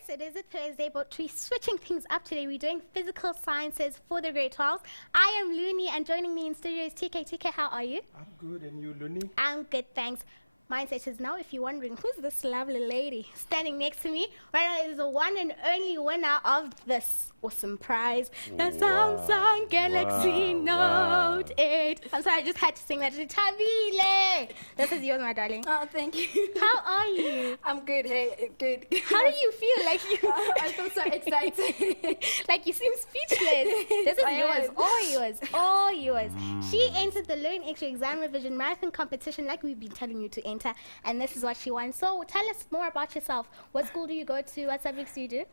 Yes, it is a Thursday, but we're switching things up today. We're doing physical sciences for the grade 12s. I am Looney, and joining me in studio is TK. TK, how are you? I'm good, and you, Looney? I'm good, thanks. Mindset is now, if you're wondering, who's this lovely lady standing next to me? Right now is the one and only winner of this awesome prize, the Samsung Galaxy Note 8. I'm sorry, I just had to sing that. Tabile! This is yours, my darling. Oh, thank you. How are you? I'm good, hey, good. How do you feel? Like you? I feel so excited. Like you seem speechless. This is yours, all yours, all yours. She entered the Learn Extra Exam Revision Marathon competition like we've been telling you to enter, and this is what she won. So tell us more about yourself. What school do you go to? What subjects do you do?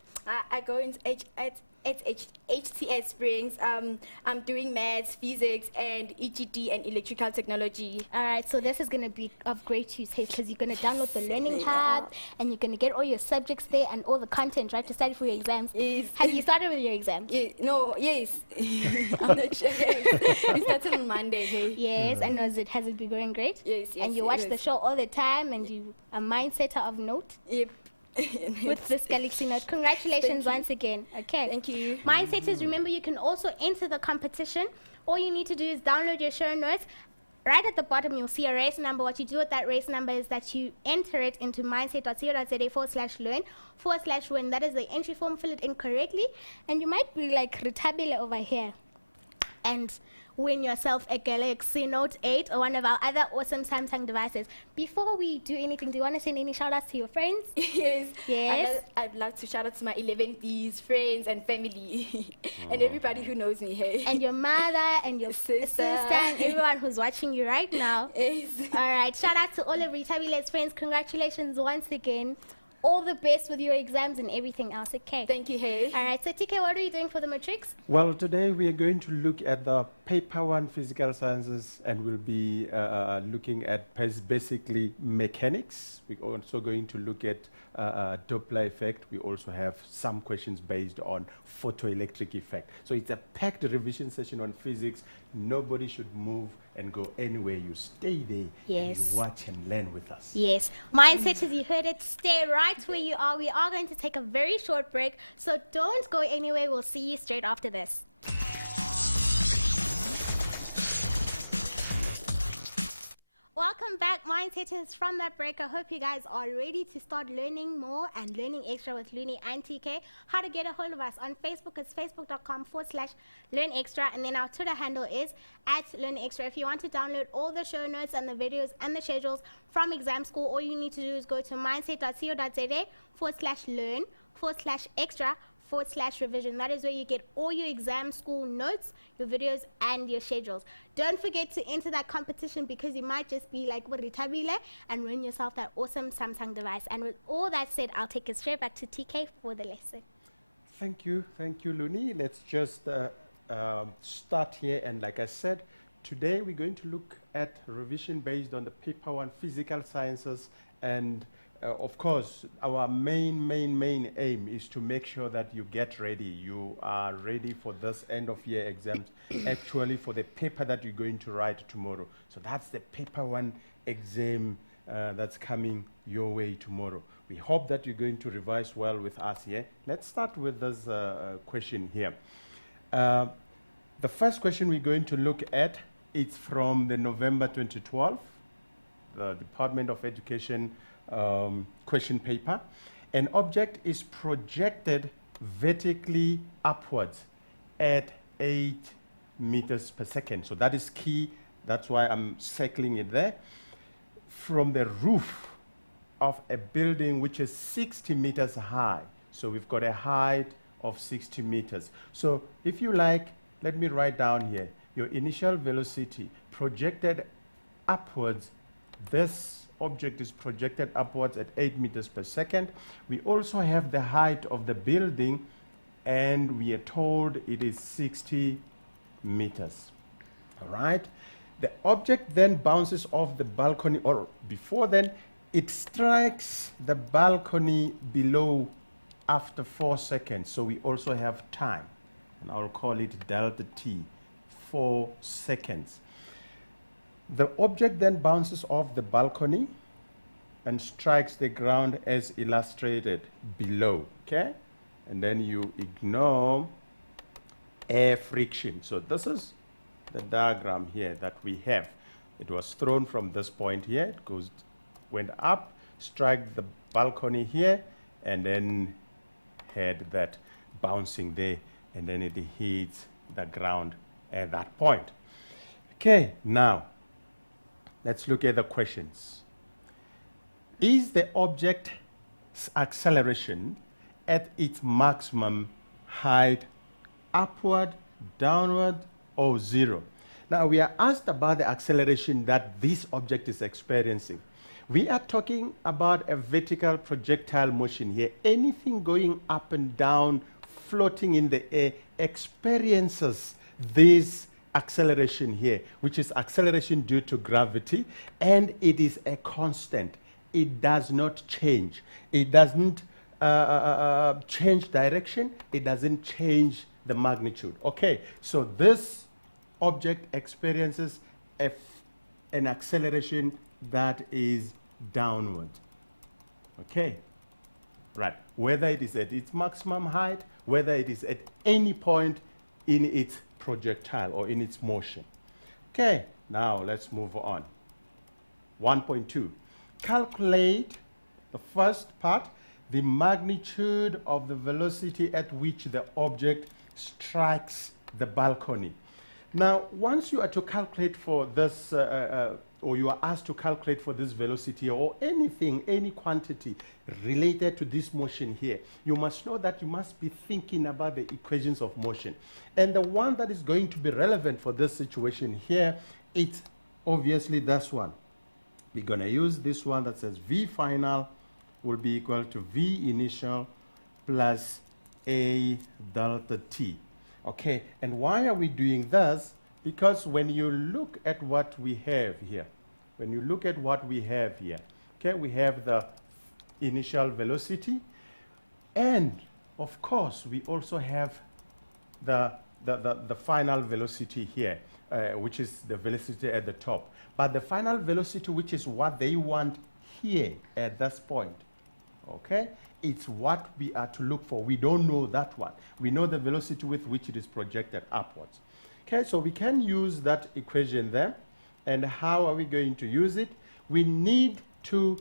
I go into HTS Springs. I'm doing maths, physics, and EGD and electrical technology. All right, so this is going to be of great use because you're going to download the Learning Hub and you're going to get all your subjects there and all the content, right, to study for your exams. Yes. Have you started with your exams? Yes. I'm not sure. Yes. We started on Monday. Hey. Yes, and has it been going great? Yes. And you watch the show all the time, and you a mindsetter of note? Yep. With this Galaxy Note. Congratulations once again. Okay. Thank you. Mindsetters, remember you can also enter the competition. All you need to do is download your show notes. Right at the bottom, you'll see a race number. What you do with that race number is that you enter it into mindset.co.za/learn/win. That is the entry form. Fill it in correctly. And you might be like Ritabile over here and win yourself a Galaxy Note 8 or one of our other awesome Samsung devices. Before we do anything, do you want to send any shout-outs to your friends? Yes. Yes. I'd like to shout out to my 11Bs, friends, and family, and everybody who knows me. Hey. And your mother and your sister and everyone who's watching you right now. Yes. All right. Shout out to all of Ritabile's friends. Congratulations once again. All the best with your exams and everything else. Okay. Thank you, hey. All right. So, TK, what are you doing for the matrix? Well, today we are going to look at the paper 1 physical sciences, and we'll be looking at basically mechanics. We're also going to look at Doppler effect. We also have some questions based on photoelectric effect. So it's a packed revision session on physics. Nobody should move and go anywhere. You stay there and you watch and learn with us. Yes. Mindset, as you heard it, stay right where you are. We are going to take a very short break, so don't go anywhere. We'll see you straight after this. Welcome back, Mindsetters, from that break. I hope you guys are ready to start learning more and learning extra with Looney and TK. How to get a hold of us on Facebook, it's facebook.com/learnextra, and then our Twitter handle is @learnextra. If you want to download all the show notes and the videos and the schedules from exam school, all you need to do is go to mindset.co.za/learn/extra/revision. That is where you get all your exam school notes, your videos, and your schedules. Don't forget to enter that competition because you might just be like Ritabile and win yourself that awesome Samsung device. And with all that said, I'll take it straight back to TK for the lesson. Thank you, Looney. Let's just start here. And like I said, today we're going to look at revision based on the paper 1 physical sciences, and of course, our main aim is to make sure that you get ready. You are ready for this end of year exams, actually for the paper that you're going to write tomorrow. So that's the paper 1 exam that's coming your way tomorrow. We hope that you're going to revise well with us here. Let's start with this question here. The first question we're going to look at, it's from the November 2012, the Department of Education question paper. An object is projected vertically upwards at 8 meters per second. So that is key. That's why I'm circling it there. From the roof of a building which is 60 meters high. So we've got a height of 60 meters. So if you like, let me write down here. Your initial velocity projected upwards. This object is projected upwards at 8 meters per second. We also have the height of the building, and we are told it is 60 meters. All right. The object then bounces off the balcony, or before then, it strikes the balcony below after 4 seconds. So we also have time, and I'll call it delta t, 4 seconds. The object then bounces off the balcony and strikes the ground as illustrated below, okay? And then you ignore air friction. So this is the diagram here that we have. It was thrown from this point here, it went up, struck the balcony here, and then had that bouncing there, and then it hits the ground at that point. Okay, now let's look at the questions. Is the object's acceleration at its maximum height upward, downward, or zero? Now we are asked about the acceleration that this object is experiencing. We are talking about a vertical projectile motion here. Anything going up and down, floating in the air, experiences this acceleration here, which is acceleration due to gravity, and it is a constant. It does not change. It doesn't change direction. It doesn't change the magnitude. Okay, so this object experiences an acceleration that is downward. Okay, right. Whether it is at its maximum height, whether it is at any point in its projectile or in its motion. Okay, now let's move on. 1.2. Calculate the first part, the magnitude of the velocity at which the object strikes the balcony. Now, once you are to calculate for this, or you are asked to calculate for this velocity or anything, any quantity related to this motion here, you must know that you must be thinking about the equations of motion. And the one that is going to be relevant for this situation here, it's obviously this one. We're going to use this one that says V final will be equal to V initial plus A delta T. Okay, and why are we doing this? Because when you look at what we have here, okay, we have the initial velocity, and of course we also have the final velocity here, which is the velocity at the top. But the final velocity, which is what they want here at this point, okay, it's what we are to look for. We don't know that one. We know the velocity with which it is projected upwards. Okay, so we can use that equation there. And how are we going to use it? We need to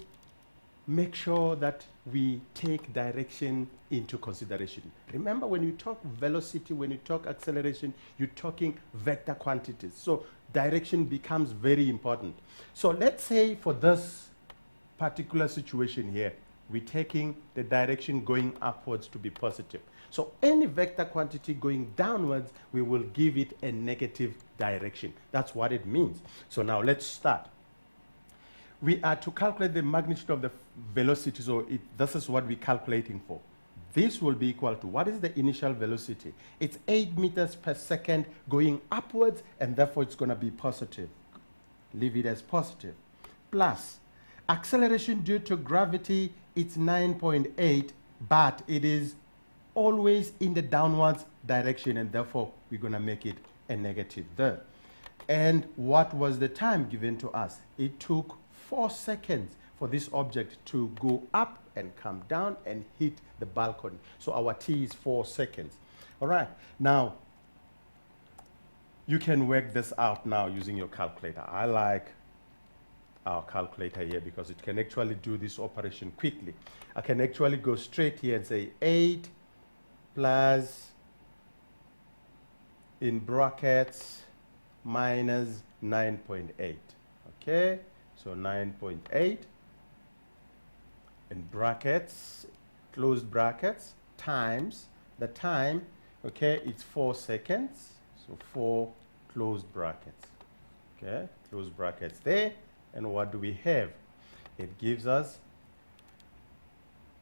make sure that we take direction into consideration. Remember, when you talk velocity, when you talk acceleration, you're talking vector quantities. So direction becomes very important. So let's say for this particular situation here, we're taking the direction going upwards to be positive. So any vector quantity going downwards, we will give it a negative direction. That's what it means. So now let's start. We are to calculate the magnitude of the velocity. So this is what we're calculating for. This will be equal to, what is the initial velocity? It's 8 meters per second going upwards, and therefore it's going to be positive. Leave it as positive. Plus, acceleration due to gravity, it's 9.8, but it is always in the downwards direction, and therefore we're going to make it a negative there. And what was the time given to us? It took 4 seconds for this object to go up and come down and hit the balcony. So our t is 4 seconds. All right. Now, you can work this out now using your calculator. I like our calculator here because it can actually do this operation quickly. I can actually go straight here and say 8 plus, in brackets, minus 9.8. Okay, so 9.8 in brackets, closed brackets, times the time, okay, it's 4 seconds, so 4 closed brackets. Okay, closed brackets there. And what do we have? It gives us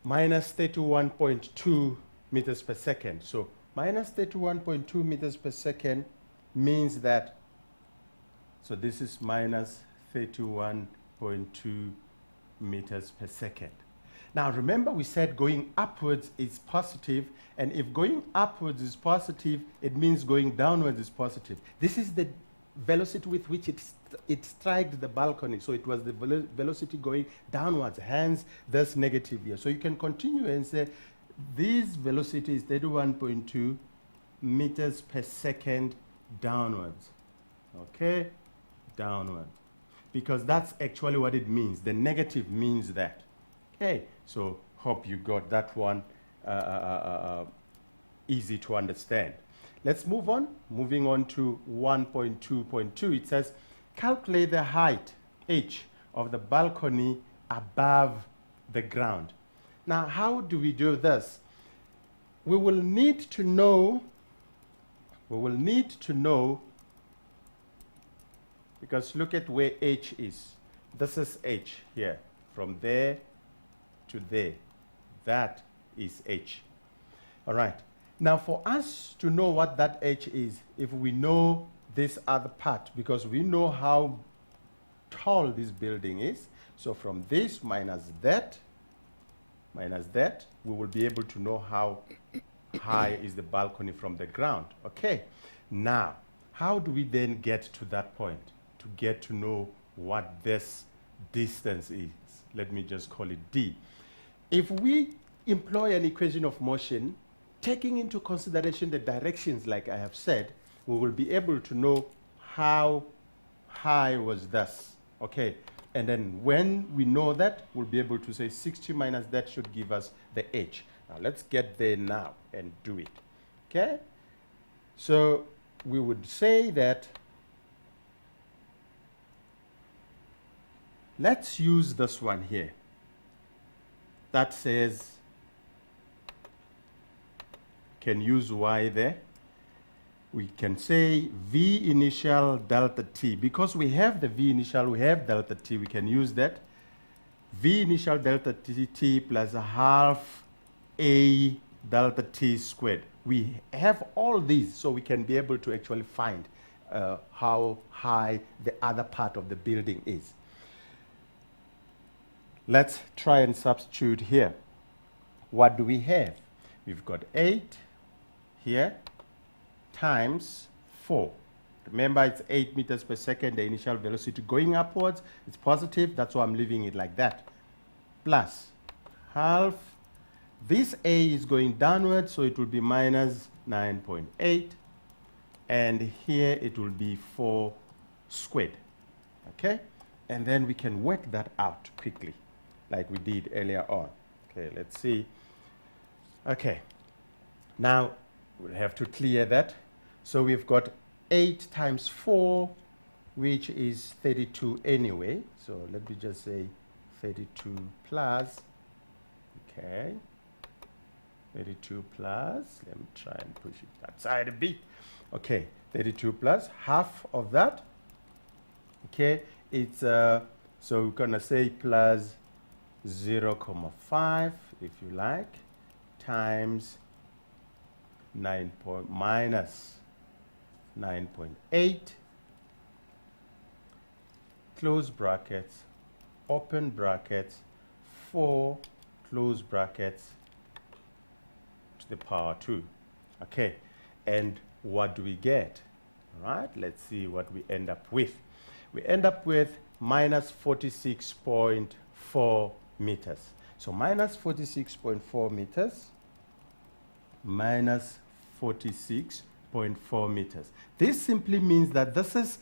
minus 31.2 meters per second. So minus 31.2 meters per second means that, so this is minus 31.2 meters per second. Now remember, we said going upwards is positive, and if going upwards is positive, it means going downwards is positive. This is the velocity with which it struck the balcony. So it was the velocity going downwards, hence this negative here. So you can continue and say this velocity is 31.2 meters per second downwards. Okay, downward. Because that's actually what it means. The negative means that. Okay, so hope you got that one easy to understand. Let's move on. Moving on to 1.2.2, it says, calculate the height, h, of the balcony above the ground. Now, how do we do this? We will need to know, because look at where h is. This is h here, from there to there. That is h. All right. Now, for us to know what that h is, if we know this other part, because we know how tall this building is, so from this minus that, we will be able to know how high is the balcony from the ground. Okay. Now, how do we then get to that point, to get to know what this distance is? Let me just call it d. If we employ an equation of motion, taking into consideration the directions, like I have said, we will be able to know how high was this. Okay, and then when we know that, we'll be able to say 60 minus that should give us the h. Now let's get there now and do it. Okay, so we would say that, let's use this one here. That says, can use y there. We can say v initial delta t. Because we have the v initial, we have delta t, we can use that. V initial delta t plus a half a delta t squared. We have all these, so we can be able to actually find how high the other part of the building is. Let's try and substitute here. What do we have? We've got 8 here times 4. Remember, it's 8 meters per second, the initial velocity going upwards. It's positive, that's why I'm leaving it like that. Plus half. This a is going downwards, so it will be minus 9.8. And here it will be 4 squared. Okay? And then we can work that out quickly, like we did earlier on. Okay, let's see. Okay. Now, we'll have to clear that. So we've got 8 times 4, which is 32 anyway. So let me just say 32 plus, okay, 32 plus, let me try and push it that side a bit. Okay, 32 plus half of that. Okay, it's, so we're gonna say plus 0.5, if you like, times minus 9.8, close brackets, open brackets, 4, close brackets, to the power 2. Okay, and what do we get? All right, let's see what we end up with. We end up with minus 46.4 meters. So minus 46.4 meters, minus 46.4 meters. This simply means that this is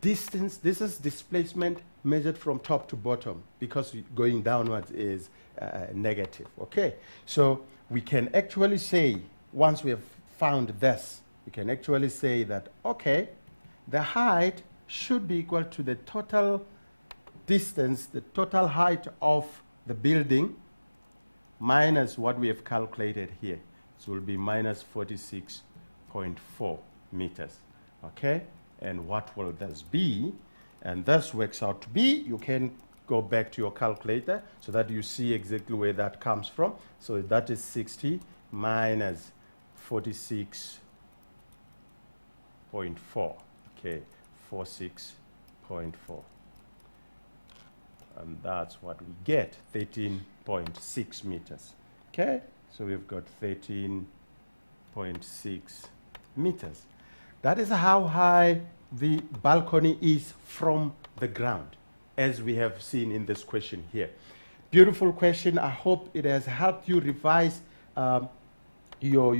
distance, this is displacement measured from top to bottom, because going downwards is negative. Okay, so we can actually say, once we have found this, we can actually say that, okay, the height should be equal to the total distance, the total height of the building, minus what we have calculated here. So it will be minus 46.4 meters. Okay, and what will this be? And this works out to be, you can go back to your calculator so that you see exactly where that comes from. So that is 60 minus 46.4. Okay, 46.4. And that's what we get, 13.6 meters. Okay, so we've got 13.6 meters. That is how high the balcony is from the ground, as we have seen in this question here. Beautiful question. I hope it has helped you revise your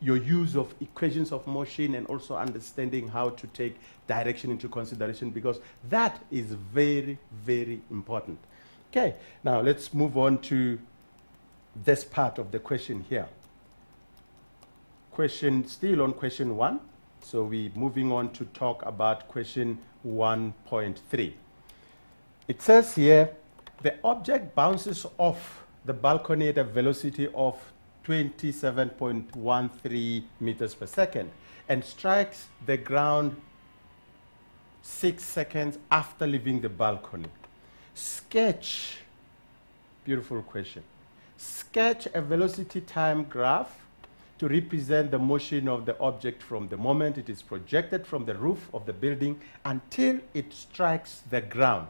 use of equations of motion and also understanding how to take direction into consideration, because that is very, very important. Okay, now let's move on to this part of the question here. Still on question 1. So we're moving on to talk about question 1.3. It says here, the object bounces off the balcony at a velocity of 27.13 meters per second and strikes the ground 6 seconds after leaving the balcony. Sketch, beautiful question, sketch a velocity time graph to represent the motion of the object from the moment it is projected from the roof of the building until it strikes the ground.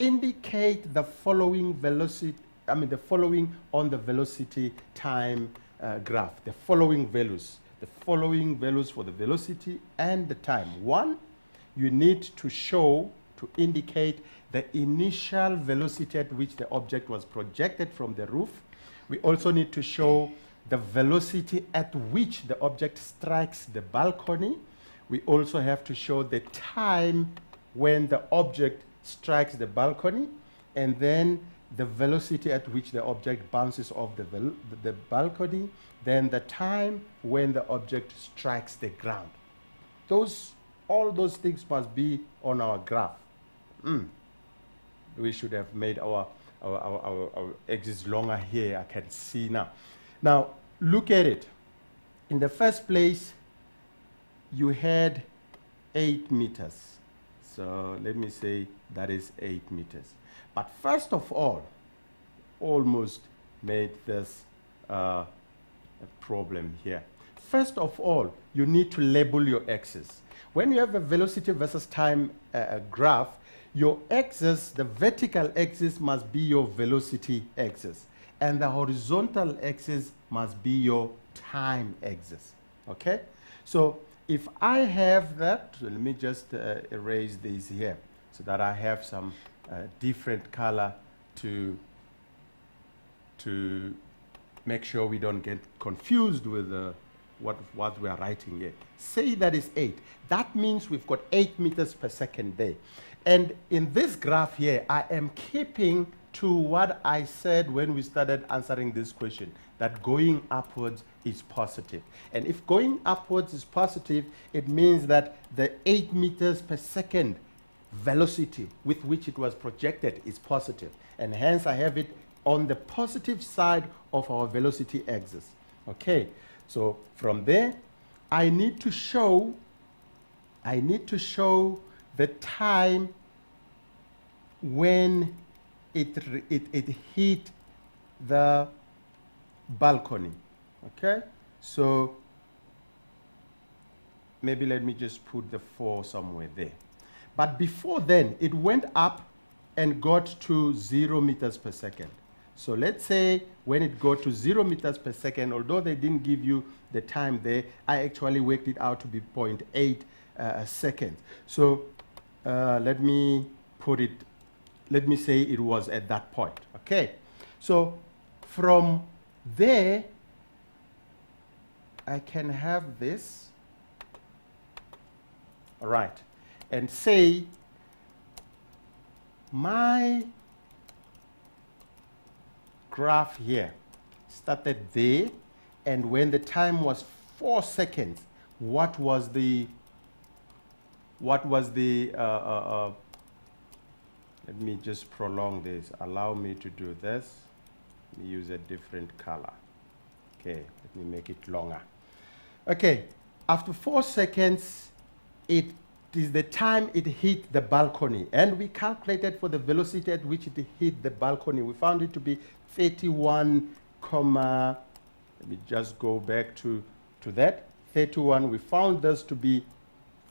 Indicate the following velocity, the following on the velocity time graph, the following values for the velocity and the time. 1, you need to indicate the initial velocity at which the object was projected from the roof. We also need to show the velocity at which the object strikes the balcony. We also have to show the time when the object strikes the balcony, and then the velocity at which the object bounces off the balcony, then the time when the object strikes the ground. All those things must be on our graph. We should have made our axis longer here. I can see now. Now, look at it. In the first place, you had 8 meters. So let me say that is 8 meters. But first of all, almost made this a problem here. First of all, you need to label your axis. When you have a velocity versus time graph, your axis, the vertical axis, must be your velocity axis, and the horizontal axis must be your time axis. Okay? So if I have that, so let me just erase these here so that I have some different color to make sure we don't get confused with what we are writing here. Say that is 8. That means we've got 8 meters per second there. And in this graph here, I am keeping to what I said when we started answering this question, that going upwards is positive. And if going upwards is positive, it means that the 8 meters per second velocity with which it was projected is positive. And hence I have it on the positive side of our velocity axis. Okay, so from there, I need to show the time when it hit the balcony. Okay, so maybe let me just put the 4 somewhere there. But before then, it went up and got to 0 meters per second. So let's say when it got to 0 meters per second, although they didn't give you the time there, I actually worked it out to be 0.8 seconds. So let me say it was at that point. Okay, so from there, I can have this, all right, and say my graph here started there, and when the time was 4 seconds, what was the let me just prolong this. Allow me to do this. Let me use a different color. Okay, let me make it longer. Okay, after 4 seconds, it is the time it hit the balcony. And we calculated for the velocity at which it hit the balcony. We found it to be 31, let me just go back to that. 31, we found this to be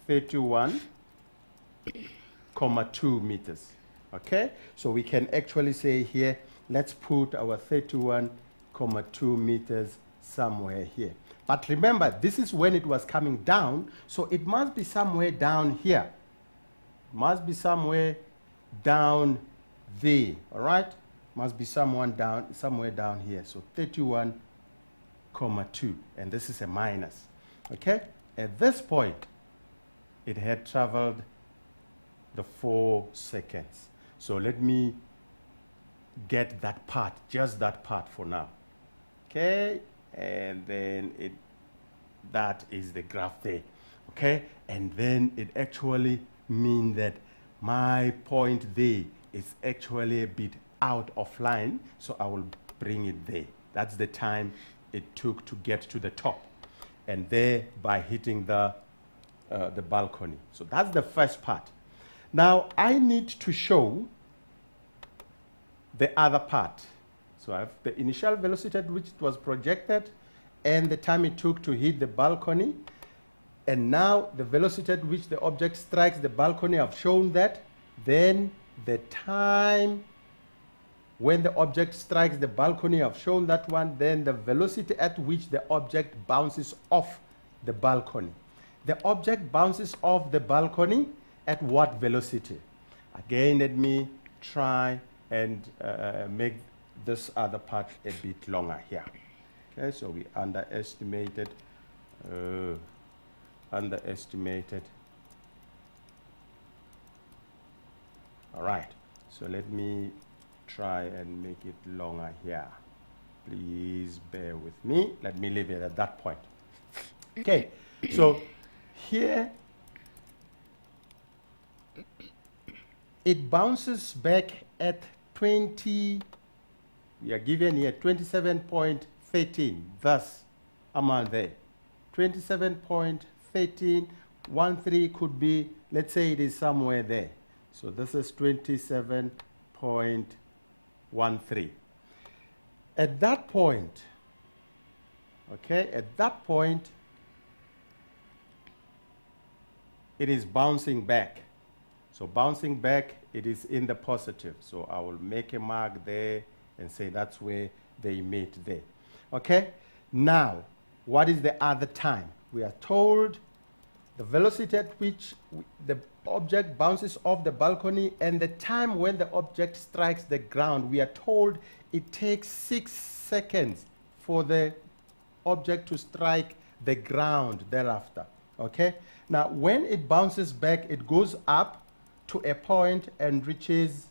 31,2 meters. Okay, so we can actually say here, let's put our 31,2 meters somewhere here. But remember, this is when it was coming down, so it must be somewhere down here. Must be somewhere down there, all right? Must be somewhere down here. So 31,2, and this is a minus, okay? At this point, it had traveled the 4 seconds. So let me get that part, just that part for now, okay? And then that is the graph there, okay? And then it actually means that my point there is actually a bit out of line, so I will bring it there. That's the time it took to get to the top, and there by hitting the balcony. So that's the first part. Now I need to show the other part. So I have the initial velocity at which it was projected and the time it took to hit the balcony. And now the velocity at which the object strikes the balcony, I've shown that. Then the time when the object strikes the balcony, I've shown that one. Then the velocity at which the object bounces off the balcony. The object bounces off the balcony at what velocity? Again, let me try and make this other part a bit longer here. Okay, so we underestimated. All right, so let me try and make it longer here. Please bear with me. Let me leave it at that point. Okay, so here it bounces back at 20, we are given here 27.13, thus amount there. 27.13, 13 could be, let's say it is somewhere there. So this is 27.13. At that point, okay, at that point, it is bouncing back. So bouncing back, it is in the positive. So I will make a mark there and say that's where they meet there. Okay? Now, what is the other time? We are told the velocity at which the object bounces off the balcony and the time when the object strikes the ground. We are told it takes 6 seconds for the object to strike the ground thereafter. Okay? Now, when it bounces back, it goes up to a point and reaches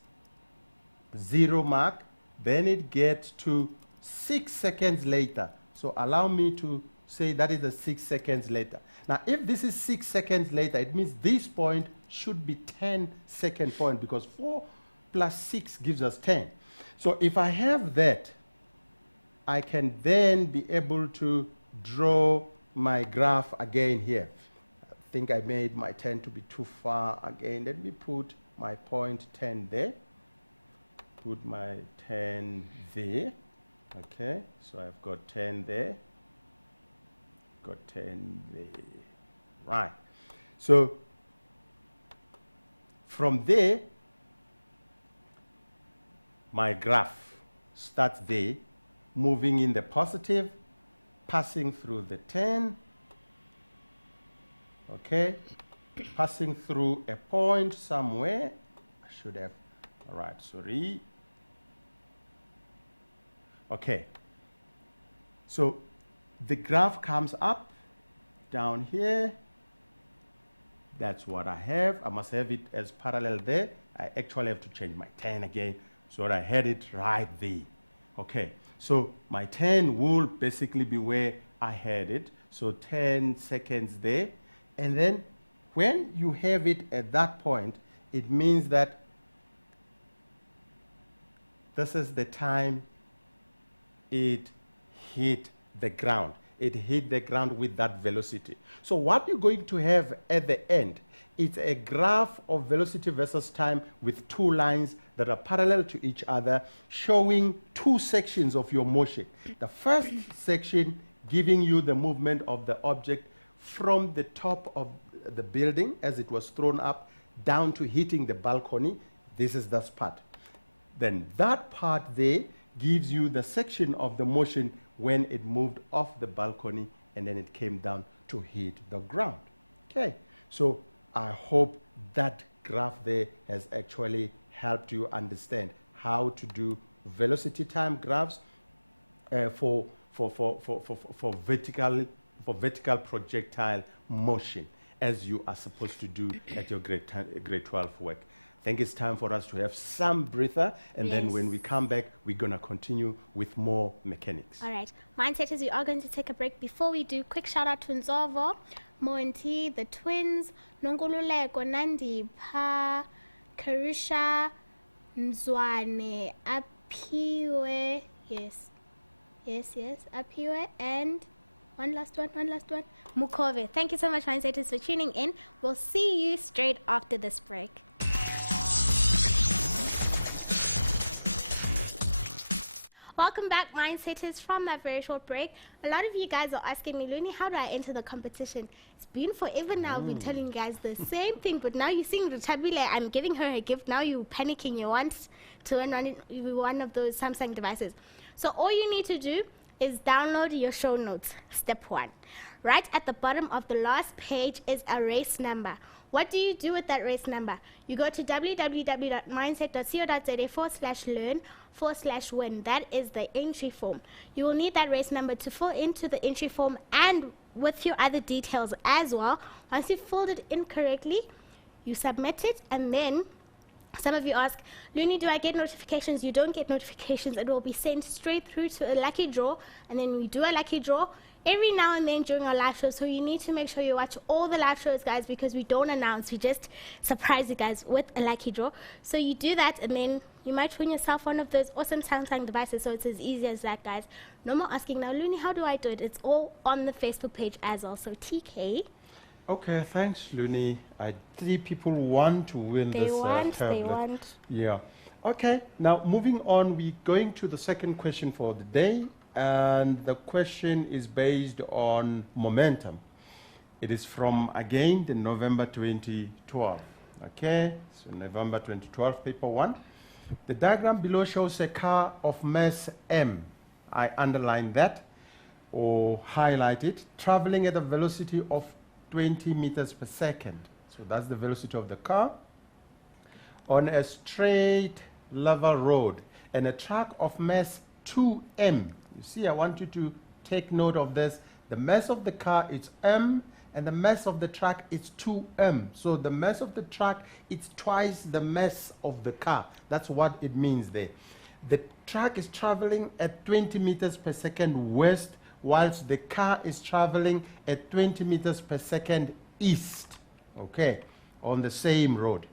0 mark. Then it gets to 6 seconds later. So allow me to say that is the 6 seconds later. Now, if this is 6 seconds later, it means this point should be 10-second point because 4 plus 6 gives us 10. So if I have that, I can then be able to draw my graph again here. I think I made my 10 to be too far again. Let me put my point 10 there. Put my 10 there. Okay, so I've got 10 there. Got 10 there. Right. So from there, my graph starts there, moving in the positive, passing through the 10, okay, passing through a point somewhere. I should have, all right, sorry. Okay, so the graph comes up down here. That's what I have. I must have it as parallel there. I actually have to change my 10 again so that I had it right there. Okay, so my 10 will basically be where I had it. So 10 seconds there. And then when you have it at that point, it means that this is the time it hit the ground. It hit the ground with that velocity. So what you're going to have at the end, it's a graph of velocity versus time with 2 lines that are parallel to each other, showing 2 sections of your motion. The first section giving you the movement of the object from the top of the building as it was thrown up down to hitting the balcony. This is this part. Then that part there gives you the section of the motion when it moved off the balcony and then it came down to hit the ground. Okay, so I hope that graph there has actually helped you understand how to do velocity time graphs for vertical projectile motion, as you are supposed to do at your grade 12 work. I think it's time for us to have some breather, and then when we come back, we're going to continue with more mechanics. All right. Mindsetters, we are going to take a break. Before we do, quick shout out to Nzovo, Moenti, the twins, Nongoluleko, Nandi, Pa, Karisha, Nzwane, Apiwe, yes, Apiwe, and one last one, Mukove. Thank you so much, Mindsetters, for tuning in. We'll see you straight after this break. Welcome back, Mindsetters, from that very short break. A lot of you guys are asking me, Luni, how do I enter the competition? It's been forever now. I've been telling you guys the same thing, but now you're seeing Rutabile. I'm giving her a gift. Now you're panicking. You want to win one of those Samsung devices. So all you need to do is download your show notes. Step 1. Right at the bottom of the last page is a race number. What do you do with that race number? You go to www.mindset.co.za/learn/win. That is the entry form. You will need that race number to fill into the entry form and with your other details as well. Once you've filled it in correctly, you submit it, and then some of you ask, Luni, do I get notifications? You don't get notifications. It will be sent straight through to a lucky draw, and then we do a lucky draw every now and then during our live shows. So you need to make sure you watch all the live shows, guys, because we don't announce. We just surprise you guys with a lucky draw. So you do that, and then you might win yourself one of those awesome Samsung devices. So it's as easy as that, guys. No more asking now, Luni, how do I do it? It's all on the Facebook page as well. So TK. Okay, thanks, Luni. 3 people want to win this tablet. They want. Yeah. Okay, now moving on, we're going to the second question for the day. And the question is based on momentum. It is from, again, the November 2012. Okay, so November 2012, paper 1. The diagram below shows a car of mass m. I underline that or highlight it, traveling at a velocity of 20 meters per second. So that's the velocity of the car on a straight level road, and a truck of mass 2m. You see, I want you to take note of this. The mass of the car is m, and the mass of the truck is 2m. So the mass of the truck is twice the mass of the car. That's what it means there. The truck is traveling at 20 meters per second west, whilst the car is traveling at 20 meters per second east, okay, on the same road.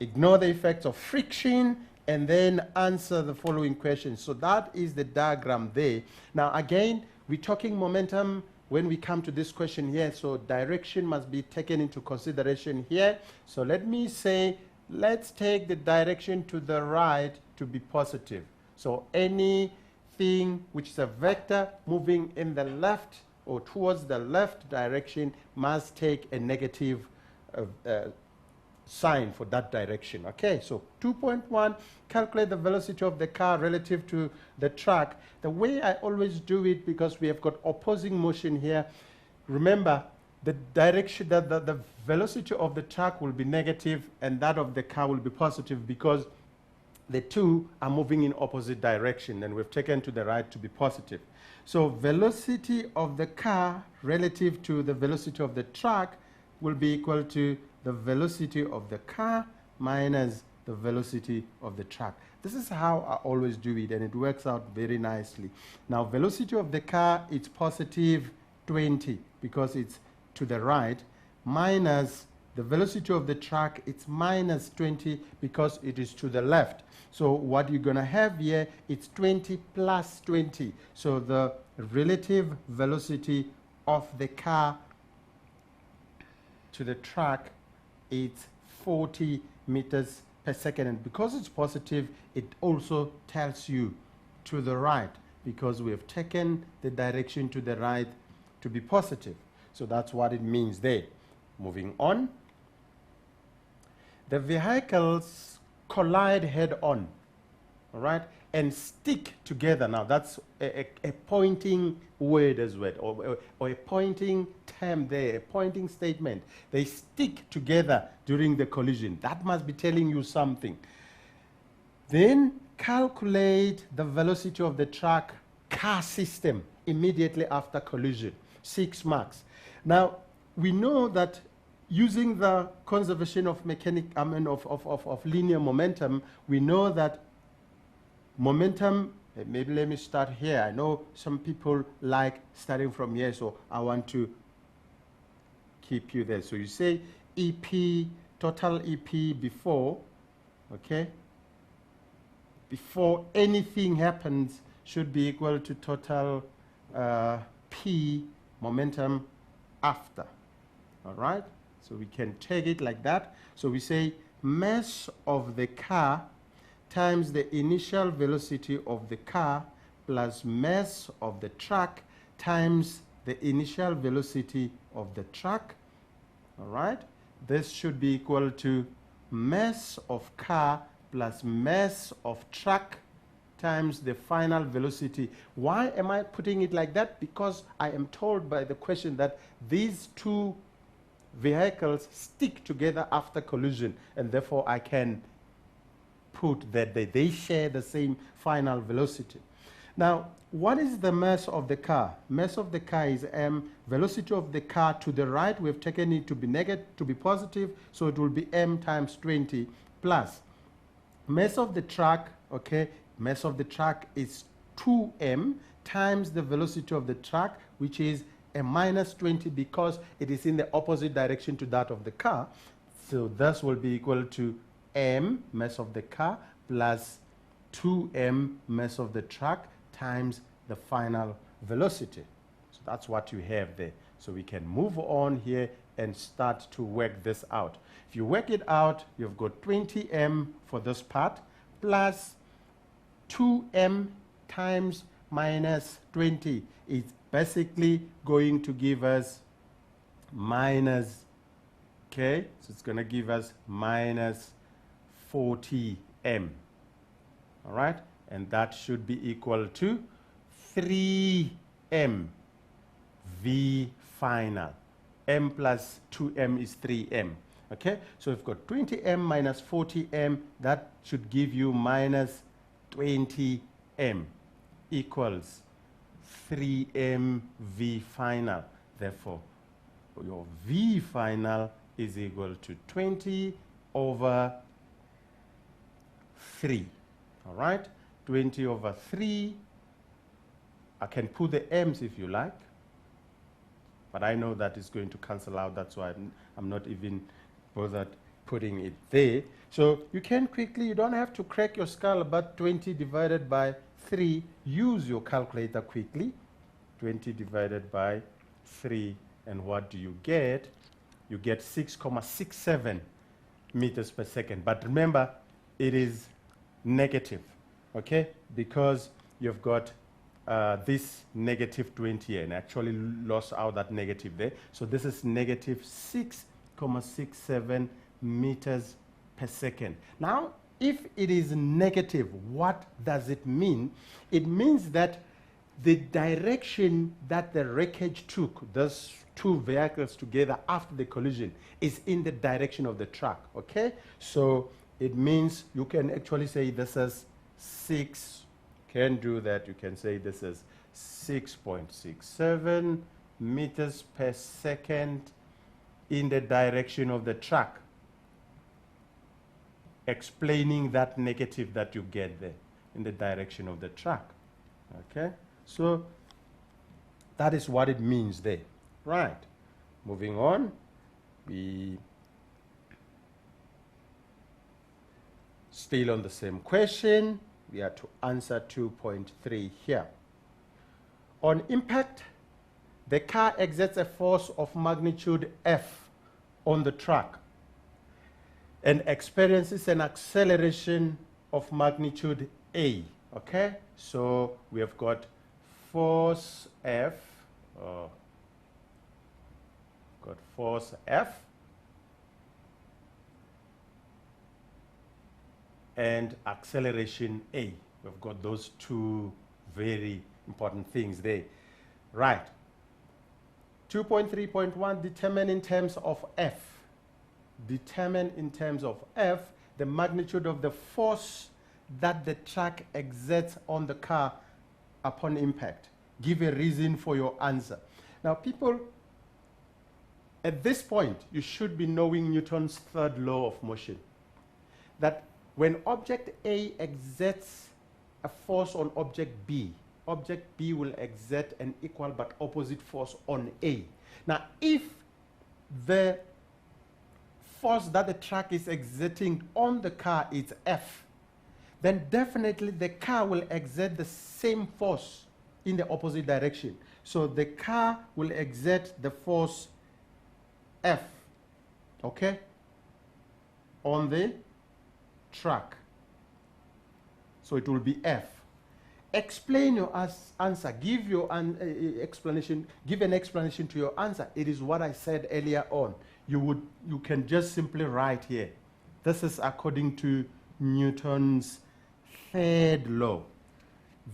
Ignore the effects of friction and then answer the following questions. So that is the diagram there. Now again, we're talking momentum when we come to this question here, so direction must be taken into consideration here. So let me say, let's take the direction to the right to be positive. So anything which is a vector moving in the left or towards the left direction must take a negative sign for that direction. Okay, so 2.1, calculate the velocity of the car relative to the truck. The way I always do it, because we have got opposing motion here, remember the direction that the velocity of the truck will be negative and that of the car will be positive, because the two are moving in opposite direction, and we've taken to the right to be positive. So velocity of the car relative to the velocity of the truck will be equal to the velocity of the car minus the velocity of the truck. This is how I always do it, and it works out very nicely. Now, velocity of the car, it's positive 20 because it's to the right, minus the velocity of the truck, it's minus 20 because it is to the left. So what you're going to have here, it's 20 plus 20. So the relative velocity of the car to the truck, it's 40 meters per second. And because it's positive, it also tells you to the right, because we have taken the direction to the right to be positive. So that's what it means there. Moving on. The vehicles collide head on. All right? and stick together. Now that's a pointing word as well, or a pointing term there, a pointing statement. They stick together during the collision. That must be telling you something. Then calculate the velocity of the truck car system immediately after collision. 6 marks. Now, we know that using the conservation of of linear momentum, we know that momentum, maybe let me start here. I know some people like starting from here, so I want to keep you there. So you say EP, total EP before, okay? Before anything happens should be equal to total P momentum after, all right? So we can take it like that. So we say mass of the car times the initial velocity of the car plus mass of the truck times the initial velocity of the truck, all right? This should be equal to mass of car plus mass of truck times the final velocity. Why am I putting it like that? Because I am told by the question that these two vehicles stick together after collision, and therefore I can put that they share the same final velocity. Now, what is the mass of the car? Mass of the car is m. Velocity of the car to the right, we've taken it to be negative, to be positive, so it will be m times 20 plus mass of the truck, okay, mass of the truck is 2m times the velocity of the truck, which is a minus 20 because it is in the opposite direction to that of the car. So this will be equal to m, mass of the car, plus 2m, mass of the truck, times the final velocity. So that's what you have there. So we can move on here and start to work this out. If you work it out, you've got 20m for this part, plus 2m times minus 20 is basically going to give us minus, okay, so it's going to give us minus 40m, all right, and that should be equal to 3m v final. M plus 2m is 3m. Okay, so we've got 20m minus 40m, that should give you minus 20m equals 3m v final. Therefore, your v final is equal to 20 over 3. All right, 20 over 3. I can put the m's if you like, but I know that it's going to cancel out. That's why I'm not even bothered putting it there. So you can quickly, you don't have to crack your skull, but 20 divided by 3, use your calculator quickly. 20 divided by 3, and what do you get? You get 6.67 meters per second. But remember, it is negative, okay? Because you've got this negative 20 and actually lost out that negative there. So this is negative 6.67 meters per second. Now, if it is negative, what does it mean? It means that the direction that the wreckage took, those two vehicles together after the collision, is in the direction of the truck, okay? So it means you can actually say this is 6, can do that, you can say this is 6.67 meters per second in the direction of the truck, explaining that negative that you get there in the direction of the truck. Okay, so that is what it means there. Right, moving on, we still on the same question. We are to answer 2.3 here. On impact, the car exerts a force of magnitude F on the truck and experiences an acceleration of magnitude A. Okay, so we have got force F, and acceleration A. We've got those two very important things there. Right. 2.3.1, determine in terms of F. Determine in terms of F the magnitude of the force that the truck exerts on the car upon impact. Give a reason for your answer. Now, people, at this point, you should be knowing Newton's third law of motion. That when object A exerts a force on object B will exert an equal but opposite force on A. Now, if the force that the truck is exerting on the car is F, then definitely the car will exert the same force in the opposite direction. So the car will exert the force F, okay, on the truck. So it will be F. Explain your answer. Give your explanation. Give an explanation to your answer. It is what I said earlier on. You can just simply write here. This is according to Newton's third law.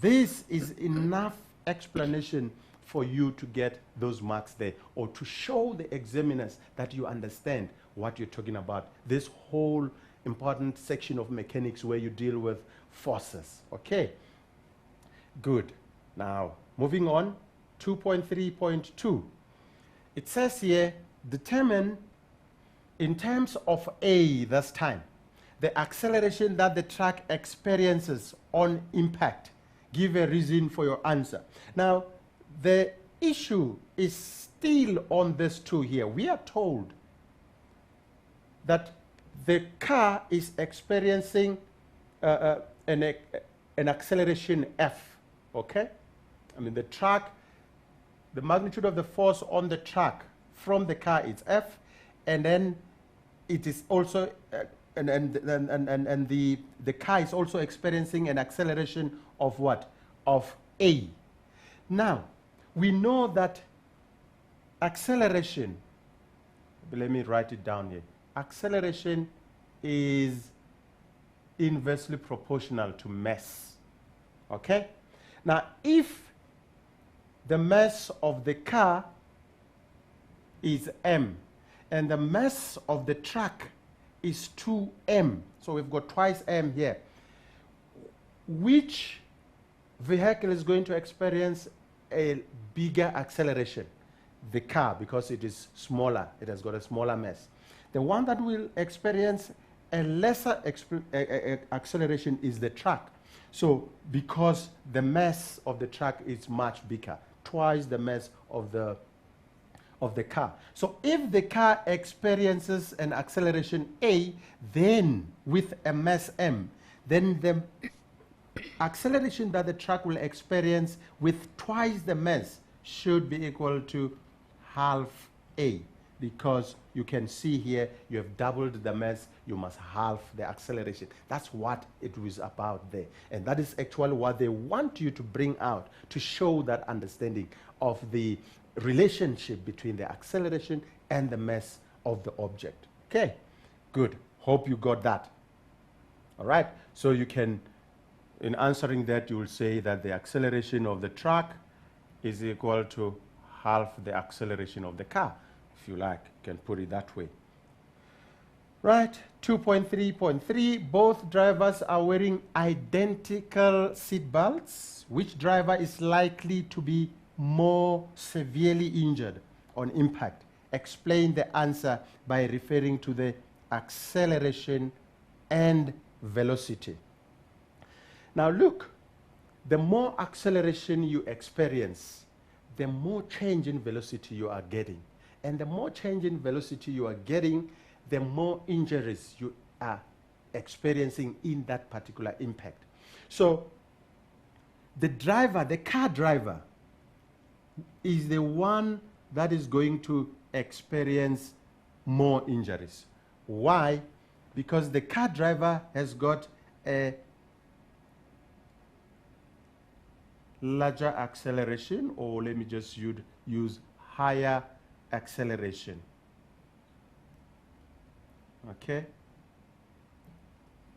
This is enough explanation for you to get those marks there, or to show the examiners that you understand what you're talking about. This whole important section of mechanics where you deal with forces. Okay. Good. Now, moving on, 2.3.2. It says here, determine in terms of A this time, the acceleration that the truck experiences on impact. Give a reason for your answer. Now, the issue is still on this two here. We are told that the car is experiencing an acceleration F. Okay? I mean, the truck, the magnitude of the force on the truck from the car is F, and then it is also, the car is also experiencing an acceleration of what? Of A. Now, we know that acceleration, let me write it down here. Acceleration is inversely proportional to mass. Okay? Now, if the mass of the car is m and the mass of the truck is 2m, so we've got twice m here, which vehicle is going to experience a bigger acceleration? The car, because it is smaller, it has got a smaller mass. The one that will experience a lesser acceleration is the truck. So because the mass of the truck is much bigger, twice the mass of the car. So if the car experiences an acceleration A, then with a mass m, then the acceleration that the truck will experience with twice the mass should be equal to half A, because you can see here you have doubled the mass, you must halve the acceleration. That's what it was about there. And that is actually what they want you to bring out, to show that understanding of the relationship between the acceleration and the mass of the object. Okay, good. Hope you got that. All right, so you can, in answering that, you will say that the acceleration of the truck is equal to half the acceleration of the car. If you like, you can put it that way. Right, 2.3.3, both drivers are wearing identical seat belts. Which driver is likely to be more severely injured on impact? Explain the answer by referring to the acceleration and velocity. Now look, the more acceleration you experience, the more change in velocity you are getting. And the more change in velocity you are getting, the more injuries you are experiencing in that particular impact. So the driver, the car driver, is the one that is going to experience more injuries. Why? Because the car driver has got a larger acceleration, or let me just use higher acceleration. Okay?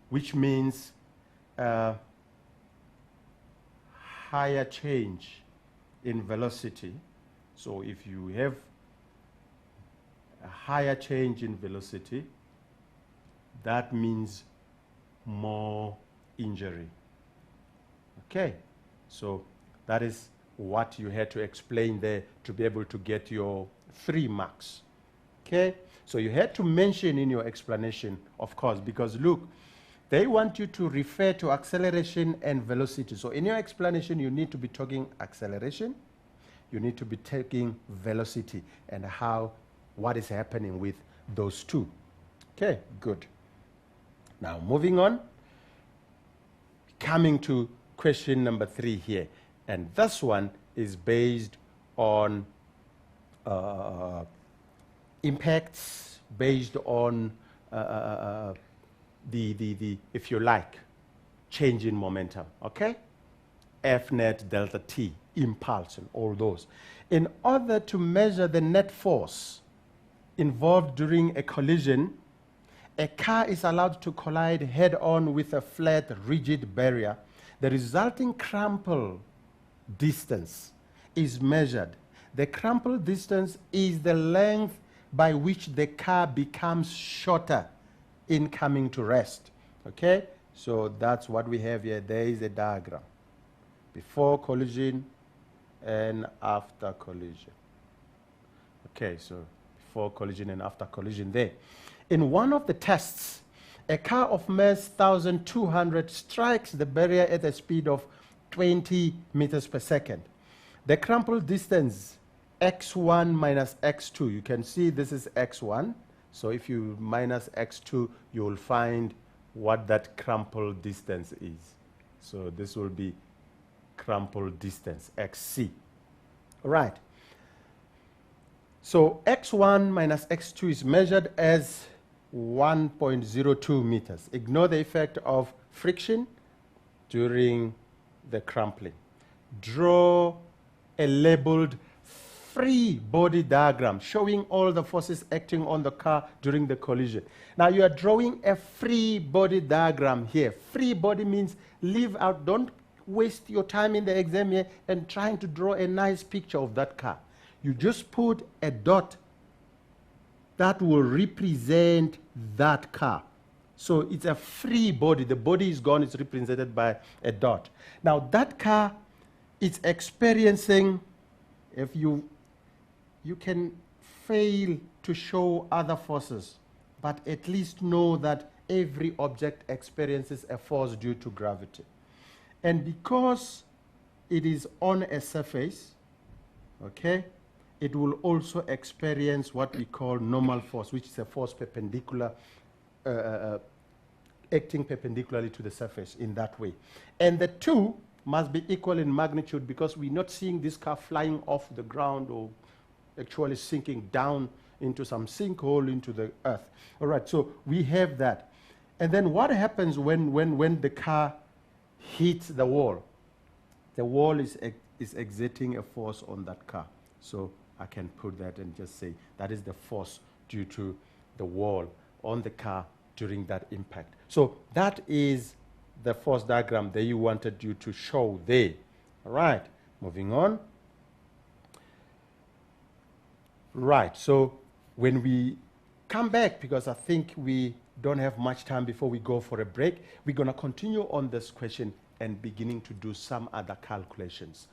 Which means higher change in velocity, so if you have a higher change in velocity, that means more injury. Okay, so that is what you had to explain there to be able to get your 3 marks. Okay, so you had to mention in your explanation, of course, because look, they want you to refer to acceleration and velocity. So in your explanation, you need to be talking acceleration, you need to be taking velocity and what is happening with those two. Okay, good. Now moving on, coming to question number 3 here. And this one is based on impacts, based on if you like, change in momentum, okay? F net delta T, impulse, and all those. In order to measure the net force involved during a collision, a car is allowed to collide head-on with a flat, rigid barrier. The resulting crumple distance is measured. The crumple distance is the length by which the car becomes shorter in coming to rest. Okay, so that's what we have here. There is a diagram. Before collision and after collision. Okay, so before collision and after collision there. In one of the tests, a car of mass 1,200 strikes the barrier at a speed of 20 meters per second. The crumple distance, x1 minus x2, you can see this is x1. So if you minus x2, you will find what that crumple distance is. So this will be crumple distance, xc. All right. So x1 minus x2 is measured as 1.02 meters. Ignore the effect of friction during the crumpling. Draw a labeled free body diagram showing all the forces acting on the car during the collision. Now you are drawing a free body diagram here. Free body means leave out, don't waste your time in the exam here and trying to draw a nice picture of that car. You just put a dot that will represent that car. So it's a free body. The body is gone, it's represented by a dot. Now that car is experiencing, if you can fail to show other forces, but at least know that every object experiences a force due to gravity. And because it is on a surface, okay, it will also experience what we call normal force, which is a force perpendicular, acting perpendicularly to the surface in that way. And the two must be equal in magnitude because we're not seeing this car flying off the ground or actually sinking down into some sinkhole into the earth. All right, so we have that. And then what happens when the car hits the wall? The wall is exerting a force on that car. So I can put that and just say that is the force due to the wall on the car during that impact. So that is the force diagram that you wanted you to show there. All right, moving on. Right, so when we come back, because I think we don't have much time before we go for a break, we're going to continue on this question and beginning to do some other calculations.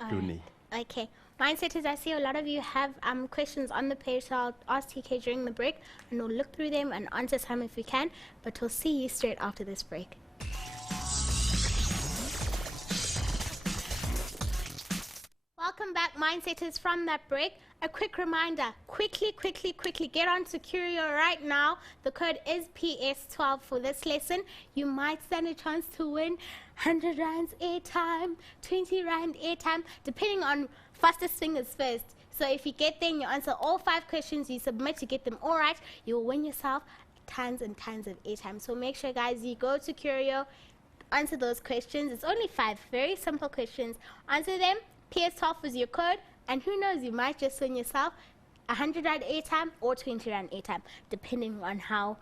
Duni. Okay. Mindset is, I see a lot of you have questions on the page, so I'll ask TK during the break, and we'll look through them and answer some if we can, but we'll see you straight after this break. Welcome back, Mindsetters, from that break. A quick reminder, quickly get on to Curio right now. The code is PS12 for this lesson. You might stand a chance to win 100 rands airtime, 20 rand airtime, depending on fastest fingers first. So if you get there and you answer all 5 questions, you submit, you get them all right, you'll win yourself tons and tons of airtime. So make sure, guys, you go to Curio, answer those questions. It's only 5 very simple questions. Answer them. PS12 is your code, and who knows, you might just win yourself 100 rand airtime or 20 rand airtime, depending on how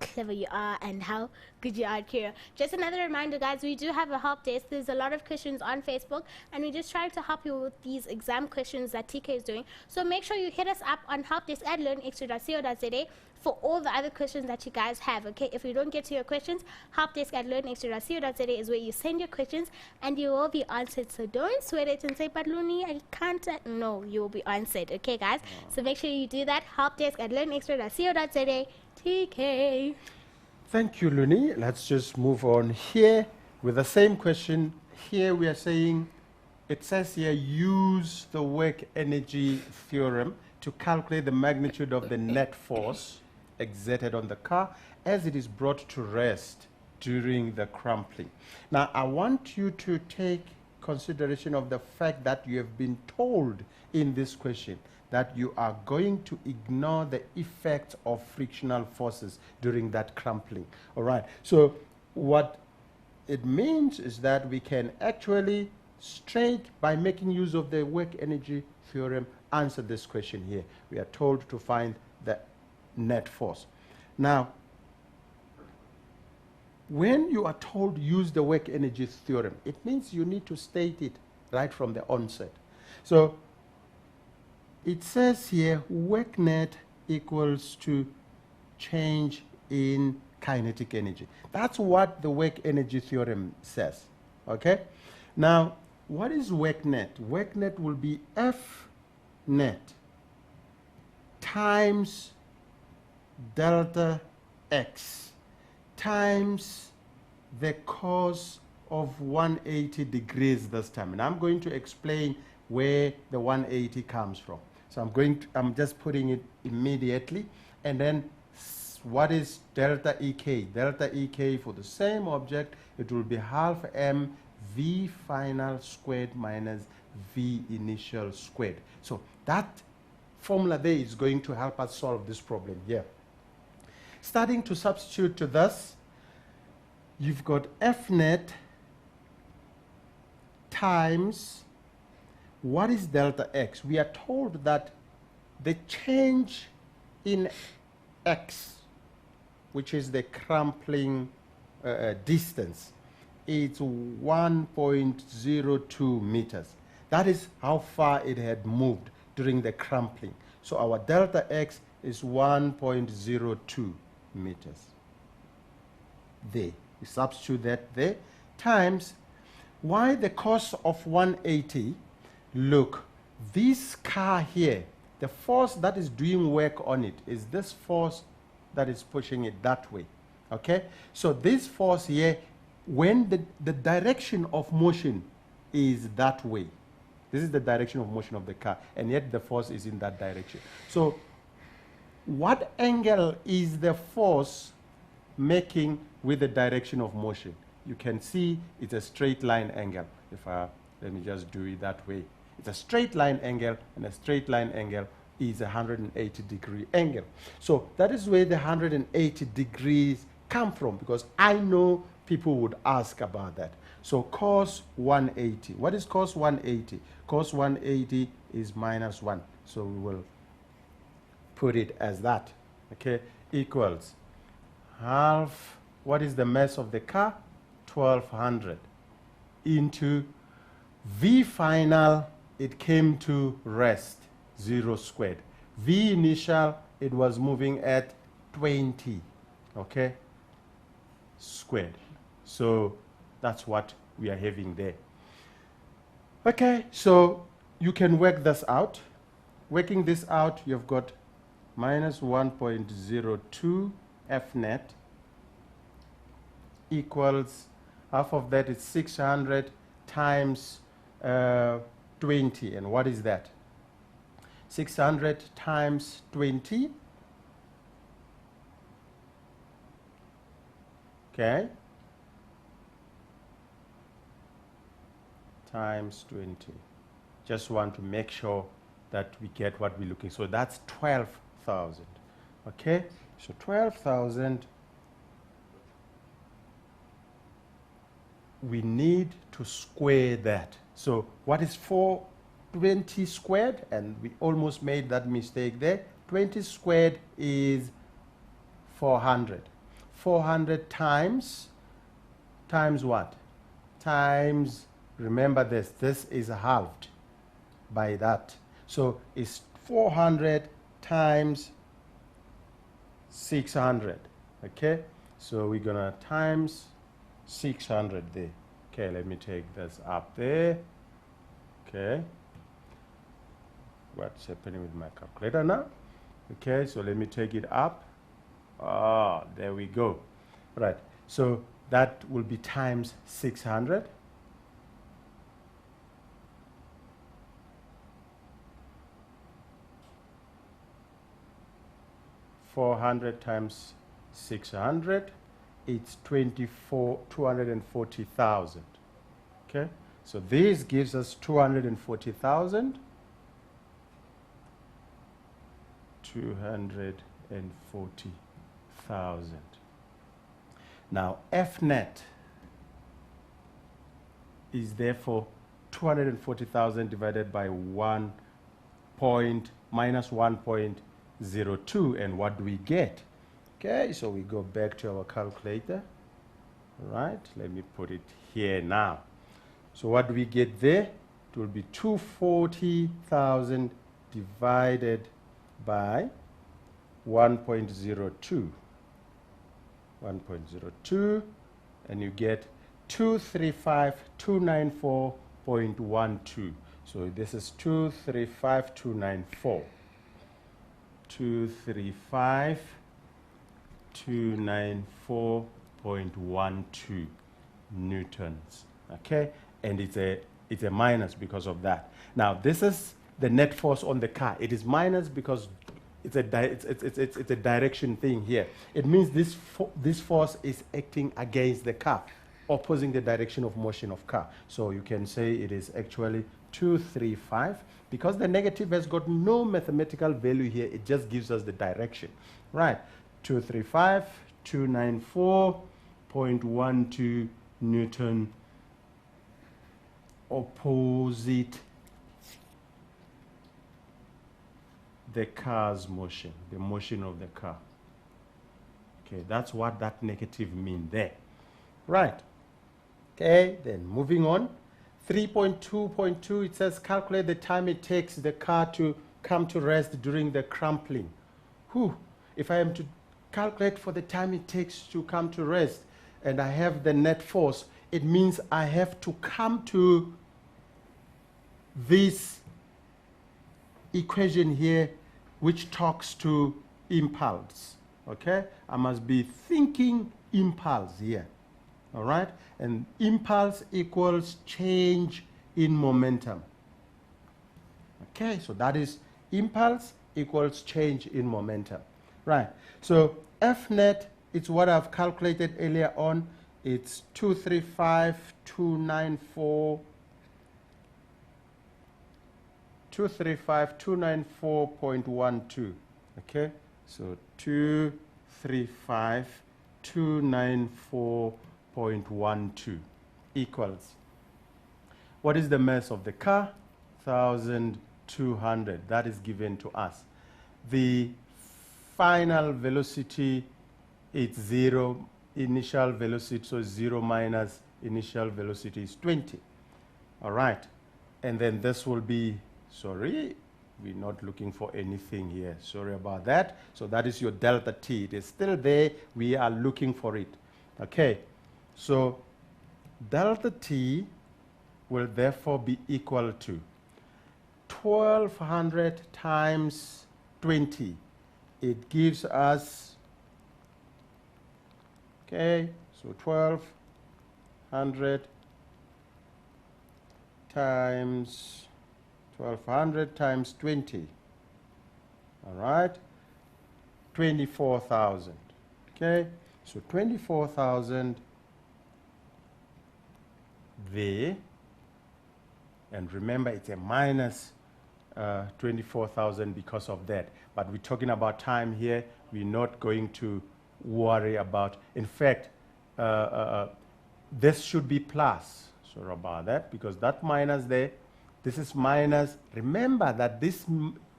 clever you are and how good you are at Curio. Just another reminder, guys, we do have a help desk. There's a lot of questions on Facebook, and we just try to help you with these exam questions that TK is doing. So make sure you hit us up on helpdesk at learnextra.co.za for all the other questions that you guys have, okay? If we don't get to your questions, helpdesk at learnextra.co.za is where you send your questions and you will be answered. So don't sweat it and say, but Looney, I can't. No, you will be answered, okay, guys? So make sure you do that. Helpdesk at learnextra.co.za. TK. Thank you, Looney. Let's just move on here with the same question. Here we are saying, it says here, use the work energy theorem to calculate the magnitude of the net force exerted on the car as it is brought to rest during the crumpling. Now, I want you to take consideration of the fact that you have been told in this question that you are going to ignore the effect of frictional forces during that crumpling. All right. So what it means is that we can actually straight by making use of the work energy theorem answer this question here. We are told to find the net force. Now, when you are told use the work energy theorem, it means you need to state it right from the onset. So it says here work net equals to change in kinetic energy. That's what the work energy theorem says. Okay? Now, what is work net? Work net will be F net times delta x times the cos of 180 degrees this time. And I'm going to explain where the 180 comes from. So I'm just putting it immediately. And then what is delta EK? Delta EK for the same object, it will be half m v final squared minus v initial squared. So that formula there is going to help us solve this problem here. Starting to substitute to this, you've got F net times, what is delta x? We are told that the change in x, which is the crumpling distance, is 1.02 meters. That is how far it had moved during the crumpling. So our delta x is 1.02 meters. There. We substitute that there. Times, why the cos of 180? Look, this car here, the force that is doing work on it is this force that is pushing it that way. Okay? So this force here, when the direction of motion is that way. This is the direction of motion of the car, and yet the force is in that direction. So what angle is the force making with the direction of motion? You can see it's a straight line angle. Let me just do it that way. It's a straight line angle, and a straight line angle is a 180 degree angle. So that is where the 180 degrees come from, because I know people would ask about that. So cos 180. What is cos 180? Cos 180 is minus 1. So we will put it as that. Okay, equals half, what is the mass of the car? 1200 into V final, it came to rest, 0 squared. V initial, it was moving at 20, okay, squared. So that's what we are having there. Okay, so you can work this out. Working this out, you've got minus 1.02 F net equals, half of that is 600 times 20. And what is that? 600 times 20. Okay. Times 20. Just want to make sure that we get what we're looking. So that's 12,000. Okay. So 12,000. We need to square that. So what is 4 20 squared, and we almost made that mistake there. 20 squared is 400. 400 times what? Times, remember this is halved by that. So it's 400 times 600. Okay, so we're gonna times 600 there. Okay, let me take this up there. Okay, what's happening with my calculator now? Okay, so let me take it up. Ah, there we go. Right, so that will be times 600. 400 times 600, it's 240,000. Okay, so this gives us 240,000. 240,000. Now F net is therefore 240,000 divided by 1 point minus 1.02, and what do we get? Okay, so we go back to our calculator. All right, let me put it here now. So what do we get there? It will be 240,000 divided by 1.02. 1.02, and you get 235,294.12. So this is 235,294. 235,294.12 newtons. Okay, and it's a minus because of that. Now this is the net force on the car. It is minus because it's a direction thing here. It means this force is acting against the car, opposing the direction of motion of car. So you can say it is actually 235. Because the negative has got no mathematical value here, it just gives us the direction. Right, 235,294.12 Newton opposite the car's motion, the motion of the car. Okay, that's what that negative means there. Right. Okay, then moving on. 3.2.2, it says calculate the time it takes the car to come to rest during the crumpling. Whew. If I am to calculate for the time it takes to come to rest and I have the net force, it means I have to come to this equation here which talks to impulse. Okay, I must be thinking impulse here. All right, and impulse equals change in momentum. Okay, so that is impulse equals change in momentum. Right, so F net, it's what I've calculated earlier on. It's 235,294.12. Okay, so 235,294.12 equals, what is the mass of the car? 1,200. That is given to us. The final velocity is 0, initial velocity, so 0 minus initial velocity is 20. All right, and then this will be, sorry, we're not looking for anything here, sorry about that. So that is your delta t. It is still there, we are looking for it. Okay, so delta t will therefore be equal to 1,200 times 20. It gives us, okay, so 1,200 times 20. All right, 24,000. Okay, so 24,000 there, and remember it's a minus 24,000 because of that. But we're talking about time here. We're not going to worry about. In fact, this should be plus. Sorry about that, because that minus there This is minus. Remember that this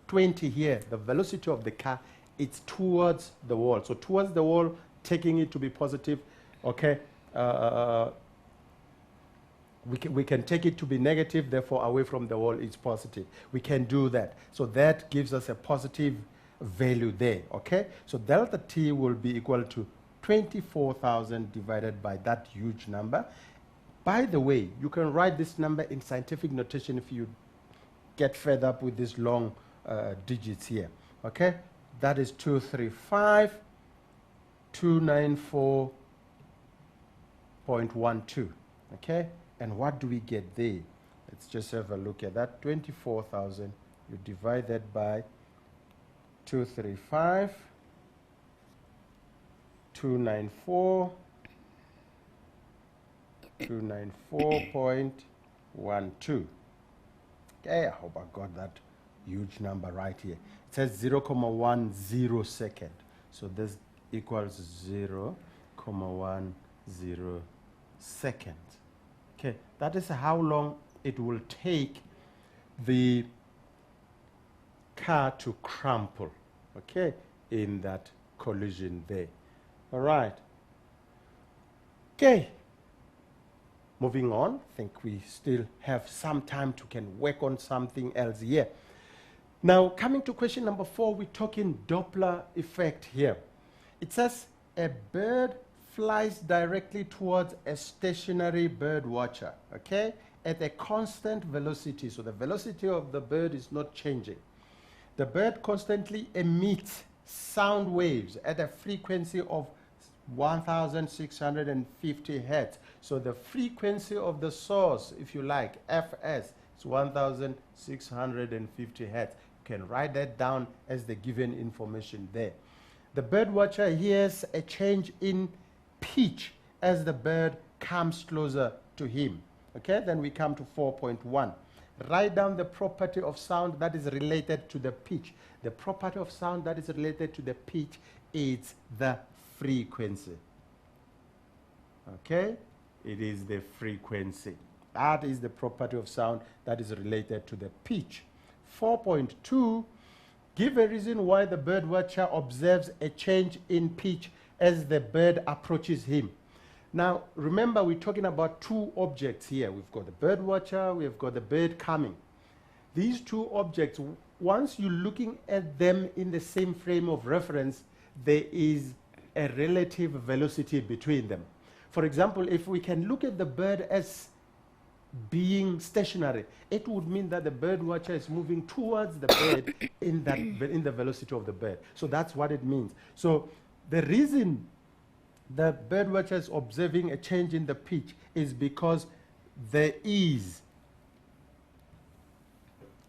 20 here, the velocity of the car, it's towards the wall. So towards the wall, taking it to be positive, okay? We can take it to be negative, therefore away from the wall it's positive. We can do that. So that gives us a positive value there, okay? So delta T will be equal to 24,000 divided by that huge number. By the way, you can write this number in scientific notation if you get fed up with these long digits here, okay? That is 234.12, okay? And what do we get there? Let's just have a look at that. 24,000, you divide that by 234.12. Okay, I hope I got that huge number right here. It says 0.10 second. So this equals 0.10 seconds. Okay, that is how long it will take the car to crumple, okay, in that collision there. All right. Okay. Moving on, I think we still have some time to can work on something else here. Now, coming to question number 4, we're talking Doppler effect here. It says a bird flies directly towards a stationary bird watcher, okay, at a constant velocity. So the velocity of the bird is not changing. The bird constantly emits sound waves at a frequency of 1,650 hertz. So the frequency of the source, if you like, Fs, is 1,650 hertz. You can write that down as the given information there. The bird watcher hears a change in pitch as the bird comes closer to him. Okay, then we come to 4.1. Write down the property of sound that is related to the pitch. The property of sound that is related to the pitch is the frequency. Okay, it is the frequency. That is the property of sound that is related to the pitch. 4.2, give a reason why the bird watcher observes a change in pitch as the bird approaches him. Now, remember, we're talking about two objects here. We've got the bird watcher, we've got the bird coming. These two objects, once you're looking at them in the same frame of reference, there is a relative velocity between them. For example, if we can look at the bird as being stationary, it would mean that the bird watcher is moving towards the bird in the velocity of the bird. So that's what it means. So the reason the bird watcher is observing a change in the pitch is because there is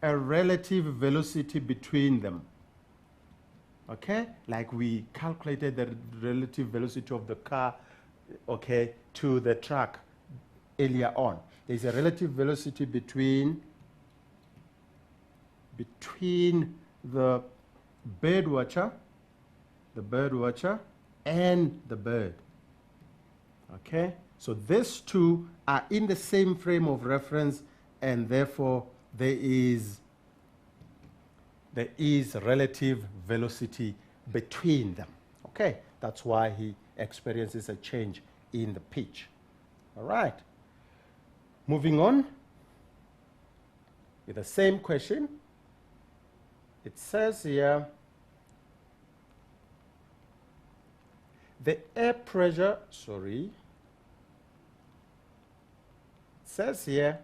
a relative velocity between them. Okay, like we calculated the relative velocity of the car, okay, to the truck earlier on. There's a relative velocity between the bird watcher and the bird. Okay, so these two are in the same frame of reference, and therefore there is relative velocity between them. Okay, that's why he experiences a change in the pitch. All right, moving on with the same question. It says here, the air pressure, it says here,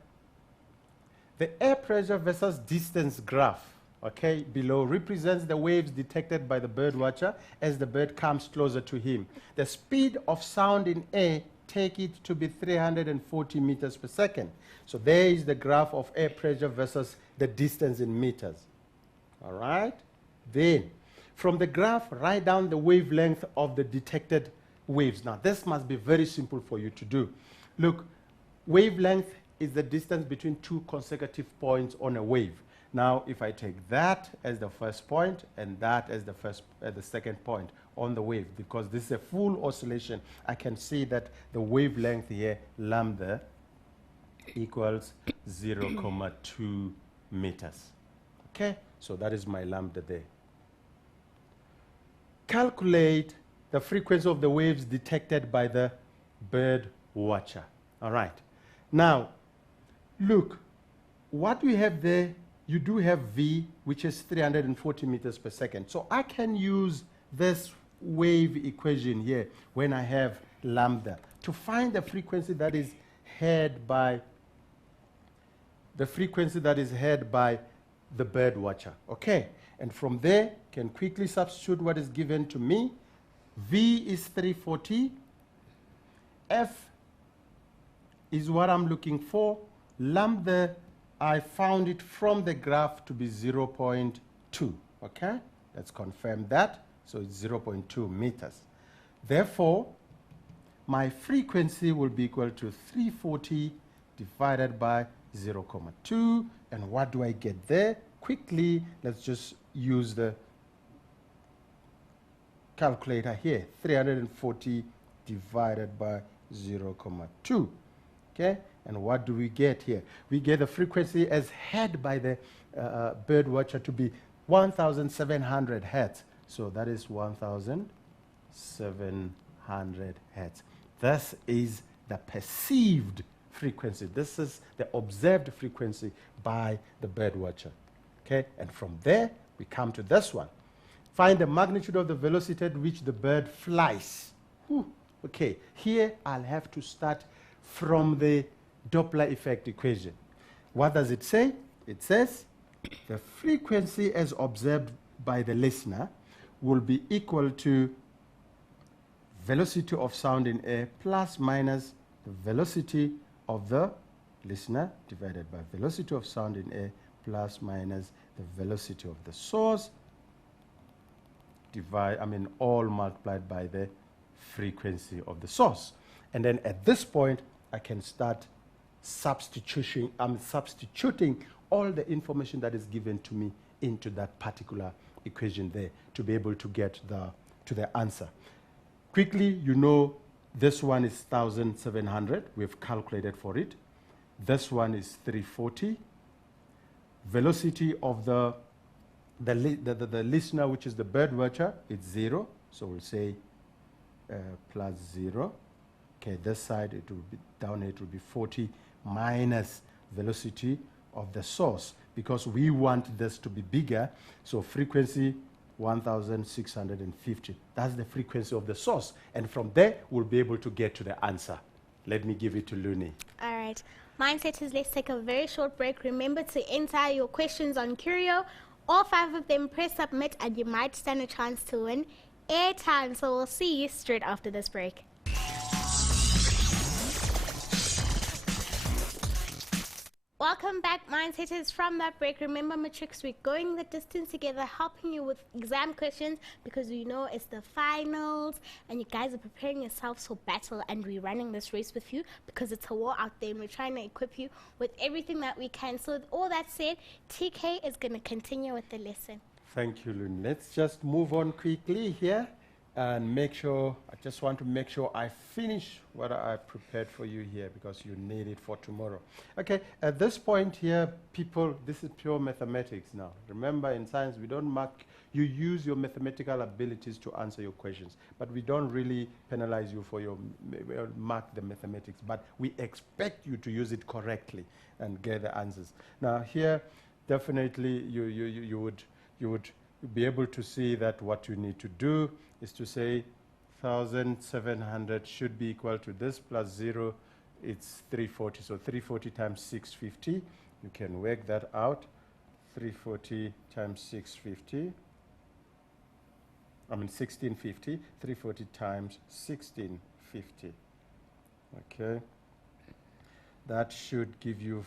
the air pressure versus distance graph, okay, below represents the waves detected by the bird watcher as the bird comes closer to him. The speed of sound in air, take it to be 340 meters per second. So there is the graph of air pressure versus the distance in meters. All right? Then, from the graph, write down the wavelength of the detected waves. Now, this must be very simple for you to do. Look, wavelength is the distance between two consecutive points on a wave. Now, if I take that as the first point and that as the second point on the wave, because this is a full oscillation, I can see that the wavelength here, lambda, equals 0.2 meters. Okay, so that is my lambda there. Calculate the frequency of the waves detected by the bird watcher. All right. Now, look, what we have there, you do have V, which is 340 meters per second. So I can use this wave equation here when I have lambda to find the frequency that is heard by the bird watcher. Okay, and from there can quickly substitute what is given to me. V is 340. F is what I'm looking for. Lambda, I found it from the graph to be 0.2. Okay, let's confirm that. So it's 0.2 meters. Therefore, my frequency will be equal to 340 divided by 0.2. And what do I get there? Quickly, let's just use the calculator here. 340 divided by 0.2. Okay, and what do we get here? We get the frequency as heard by the bird watcher to be 1,700 hertz. So that is 1,700 hertz. This is the perceived frequency. This is the observed frequency by the bird watcher. Okay, and from there we come to this one. Find the magnitude of the velocity at which the bird flies. Whew. Okay, here I'll have to start from the Doppler effect equation. What does it say? It says the frequency as observed by the listener will be equal to velocity of sound in air plus minus the velocity of the listener divided by velocity of sound in air plus minus the velocity of the source all multiplied by the frequency of the source. And then at this point, I can start substituting all the information that is given to me into that particular equation there to be able to get to the answer. Quickly, you know, this one is 1,700. We've calculated for it. This one is 340. Velocity of the listener, which is the bird watcher, it's 0. So we'll say plus 0. Okay, this side, it will be down here, it will be 40 minus velocity of the source, because we want this to be bigger. So frequency 1,650. That's the frequency of the source. And from there, we'll be able to get to the answer. Let me give it to Luni. All right. Mindsetters, let's take a very short break. Remember to enter your questions on Curio. All 5 of them, press submit, and you might stand a chance to win airtime. So we'll see you straight after this break. Welcome back, Mindsetters, from that break. Remember, Matrix, we're going the distance together, helping you with exam questions, because we know it's the finals and you guys are preparing yourselves for battle, and we're running this race with you because it's a war out there and we're trying to equip you with everything that we can. So with all that said, TK is going to continue with the lesson. Thank you, Luni. Let's just move on quickly here and make sure, I just want to make sure I finish what I prepared for you here, because you need it for tomorrow. Okay, at this point here, people, this is pure mathematics now. Remember, in science, we don't mark, you use your mathematical abilities to answer your questions, but we don't really penalize you for your mark the mathematics, but we expect you to use it correctly and get the answers. Now here, definitely you would be able to see that what you need to do is to say 1,700 should be equal to this plus 0, it's 340. So 340 times 650, you can work that out. 340 times 650, 1650, 340 times 1650. Okay. That should give you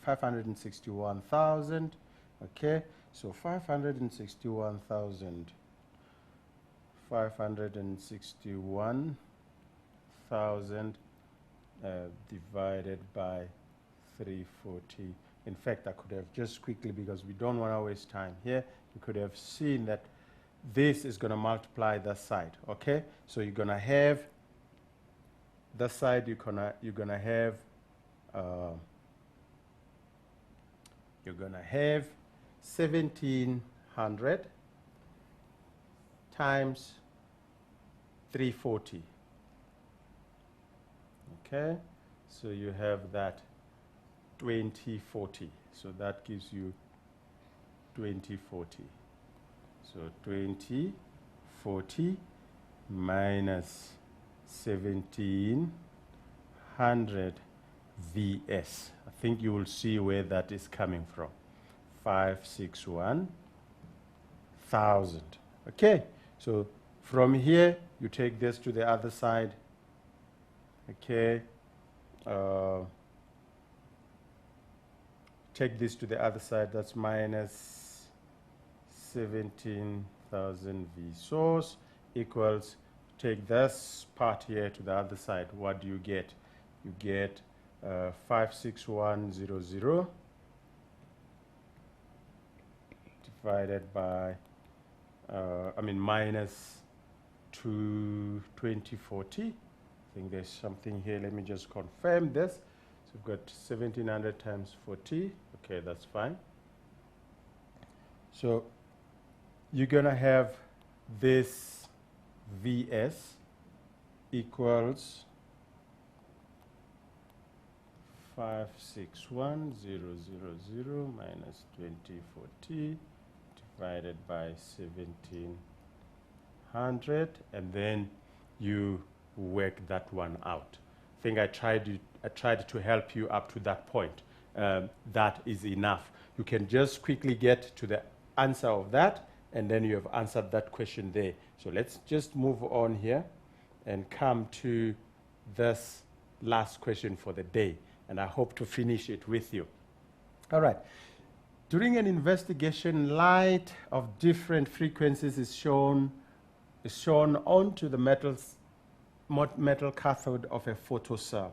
561,000. Okay. So 561,000 divided by 340. In fact, I could have just quickly, because we don't want to waste time here, you could have seen that this is going to multiply that side. Okay, so you're going to have that side, you're gonna have you're going to have 1700 times 340. Okay, so you have that 2040. So that gives you 2040. So 2040 minus 1700 Vs. I think you will see where that is coming from. 561,000. Okay, so from here you take this to the other side. Okay, take this to the other side. That's minus 17,000 V source equals, take this part here to the other side. What do you get? You get 56100 divided by, minus 2040. I think there's something here. Let me just confirm this. So we've got 1700 times 40. Okay, that's fine. So you're going to have this Vs equals 561,000 minus 2040 divided by 1700, and then you work that one out. I think I tried to help you up to that point. That is enough. You can just quickly get to the answer of that, and then you have answered that question there. So let's just move on here and come to this last question for the day, and I hope to finish it with you. All right. During an investigation, light of different frequencies is shown onto the metal cathode of a photocell.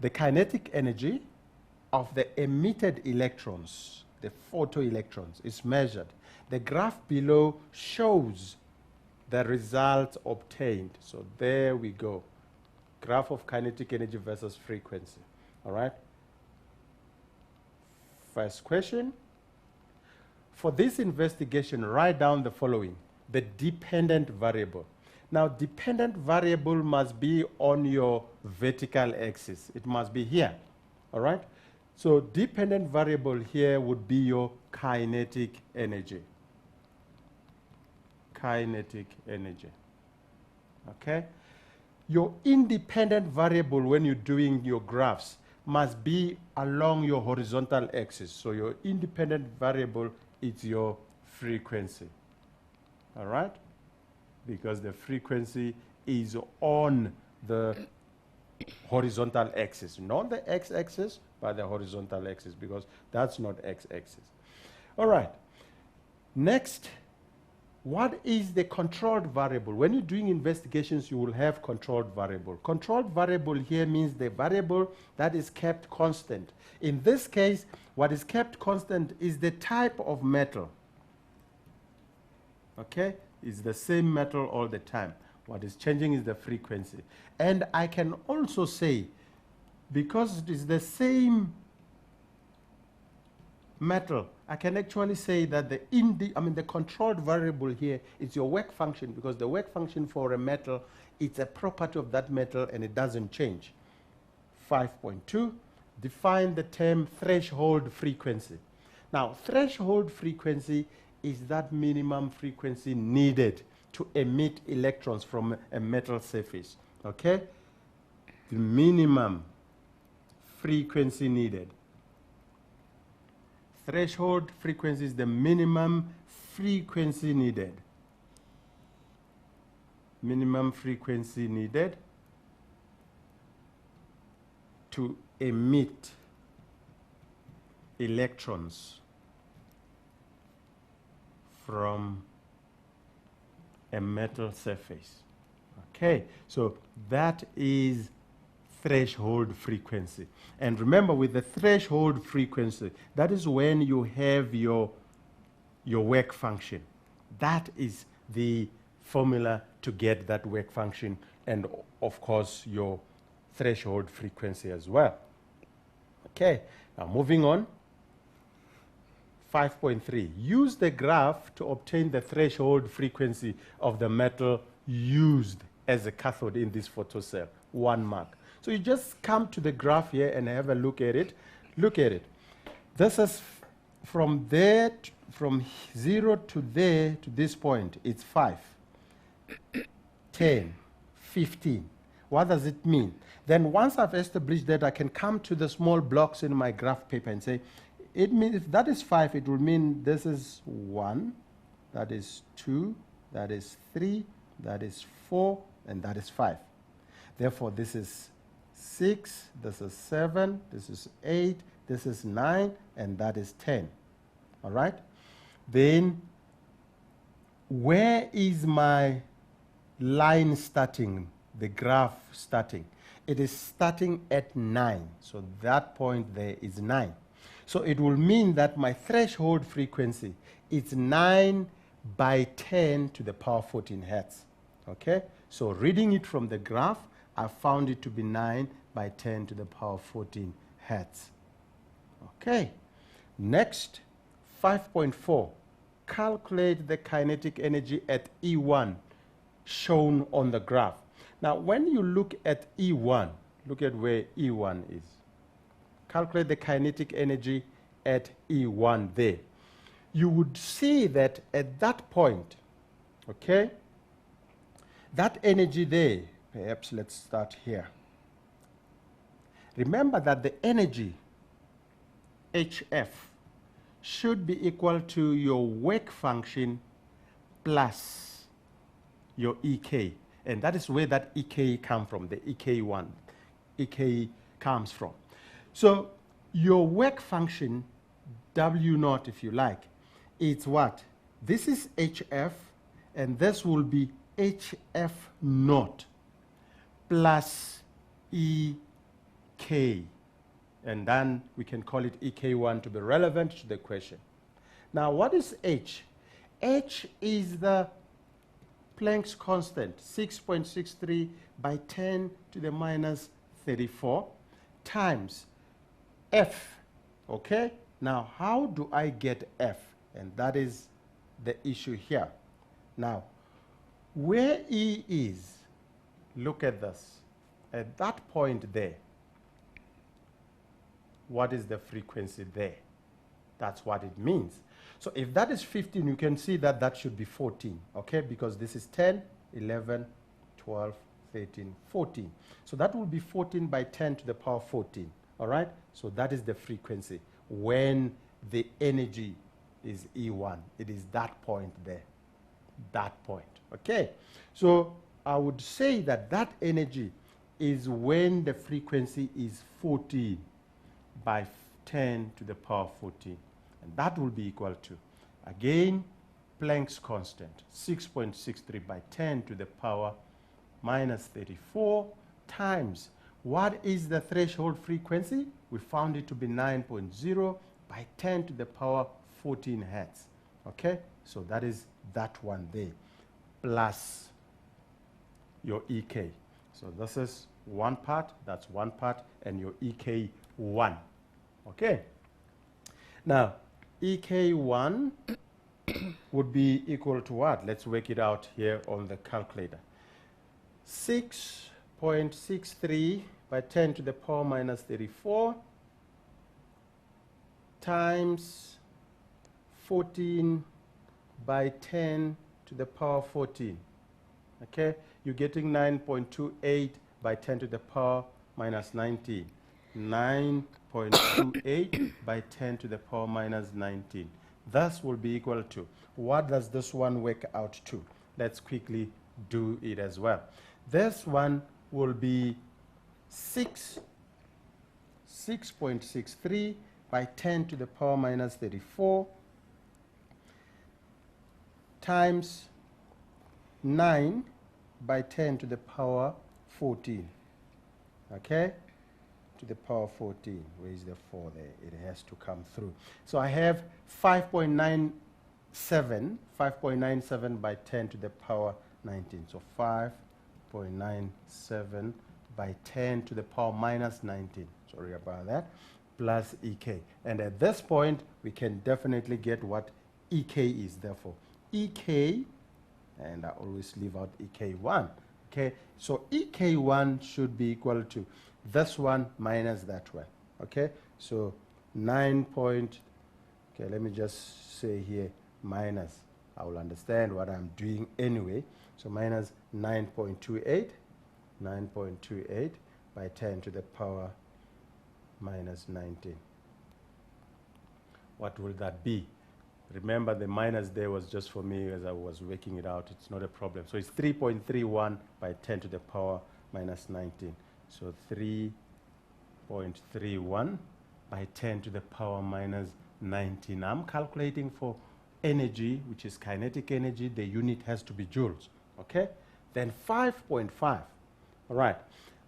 The kinetic energy of the emitted electrons, the photoelectrons, is measured. The graph below shows the results obtained. So there we go. Graph of kinetic energy versus frequency. All right? First question. For this investigation, write down the following. The dependent variable. Now, dependent variable must be on your vertical axis. It must be here. All right? So dependent variable here would be your kinetic energy. Kinetic energy. Okay? Your independent variable when you're doing your graphs must be along your horizontal axis. So your independent variable is your frequency. All right? Because the frequency is on the horizontal axis, not the x-axis, but the horizontal axis, because that's not x-axis. All right. Next, what is the controlled variable? When you're doing investigations, you will have controlled variable. Controlled variable here means the variable that is kept constant. In this case, what is kept constant is the type of metal. Okay? It's the same metal all the time. What is changing is the frequency. And I can also say, because it is the same metal, I can actually say that the controlled variable here is your work function, because the work function for a metal, it's a property of that metal and it doesn't change. 5.2, define the term threshold frequency. Now, threshold frequency is that minimum frequency needed to emit electrons from a metal surface. Okay? The minimum frequency needed. Threshold frequency is the minimum frequency needed. Minimum frequency needed to emit electrons from a metal surface. Okay, so that is threshold frequency. And remember, with the threshold frequency, that is when you have your work function. That is the formula to get that work function, and of course your threshold frequency as well. Okay, now moving on. 5.3, use the graph to obtain the threshold frequency of the metal used as a cathode in this photocell. 1 mark. So you just come to the graph here and have a look at it. Look at it. This is from there, from 0 to there to this point, it's 5, 10, 15. What does it mean? Then once I've established that, I can come to the small blocks in my graph paper and say, it means if that is 5, it will mean this is 1, that is 2, that is 3, that is 4, and that is 5. Therefore, this is 6, this is 7, this is 8, this is 9, and that is 10. All right? Then, where is my line starting, the graph starting? It is starting at 9. So that point there is 9. So it will mean that my threshold frequency is 9 by 10 to the power 14 hertz. Okay? So reading it from the graph, I found it to be 9 by 10 to the power 14 hertz. Okay. Next, 5.4. Calculate the kinetic energy at E1 shown on the graph. Now, when you look at E1, look at where E1 is. Calculate the kinetic energy at E1 there. You would see that at that point, okay, that energy there, perhaps let's start here. Remember that the energy, HF, should be equal to your work function plus your EK. And that is where that EK comes from, the EK1. EK comes from. So your work function, W0 if you like, it's what? This is HF, and this will be HF0 plus EK. And then we can call it EK1 to be relevant to the question. Now, what is H? H is the Planck's constant, 6.63 by 10 to the minus 34 times F, okay? Now, how do I get F? And that is the issue here. Now, where E is, look at this. At that point there, what is the frequency there? That's what it means. So if that is 15, you can see that that should be 14, okay? Because this is 10, 11, 12, 13, 14. So that will be 14 by 10 to the power 14, all right? So that is the frequency when the energy is E1. It is that point there, that point, okay? So I would say that that energy is when the frequency is 14 by 10 to the power 14. And that will be equal to, again, Planck's constant, 6.63 by 10 to the power minus 34 times, what is the threshold frequency? We found it to be 9.0 by 10 to the power 14 hertz. Okay? So that is that one there, plus your EK. So this is one part, that's one part, and your EK1. Okay? Now, EK1 would be equal to what? Let's work it out here on the calculator. 6.63 by 10 to the power minus 34 times 14 by 10 to the power 14. Okay? You're getting 9.28 by 10 to the power minus 19. 9.28 by 10 to the power minus 19. This will be equal to, what does this one work out to? Let's quickly do it as well. This one will be 6.63 by 10 to the power minus 34 times 9 by 10 to the power 14. Okay? To the power 14. Where is the 4 there? It has to come through. So I have 5.97 by 10 to the power 19. So 5.97 by 10 to the power minus 19. Sorry about that. plus EK. And at this point, we can definitely get what EK is. Therefore, EK, and I always leave out EK1. Okay, so EK1 should be equal to this one minus that one. Okay, so 9 point, okay, let me just say here minus. I will understand what I'm doing anyway. So minus 9.28 by 10 to the power minus 19. What will that be? Remember, the minus there was just for me as I was working it out. It's not a problem. So it's 3.31 by 10 to the power minus 19. So 3.31 by 10 to the power minus 19. I'm calculating for energy, which is kinetic energy. The unit has to be joules. Okay? Then 5.5. All right.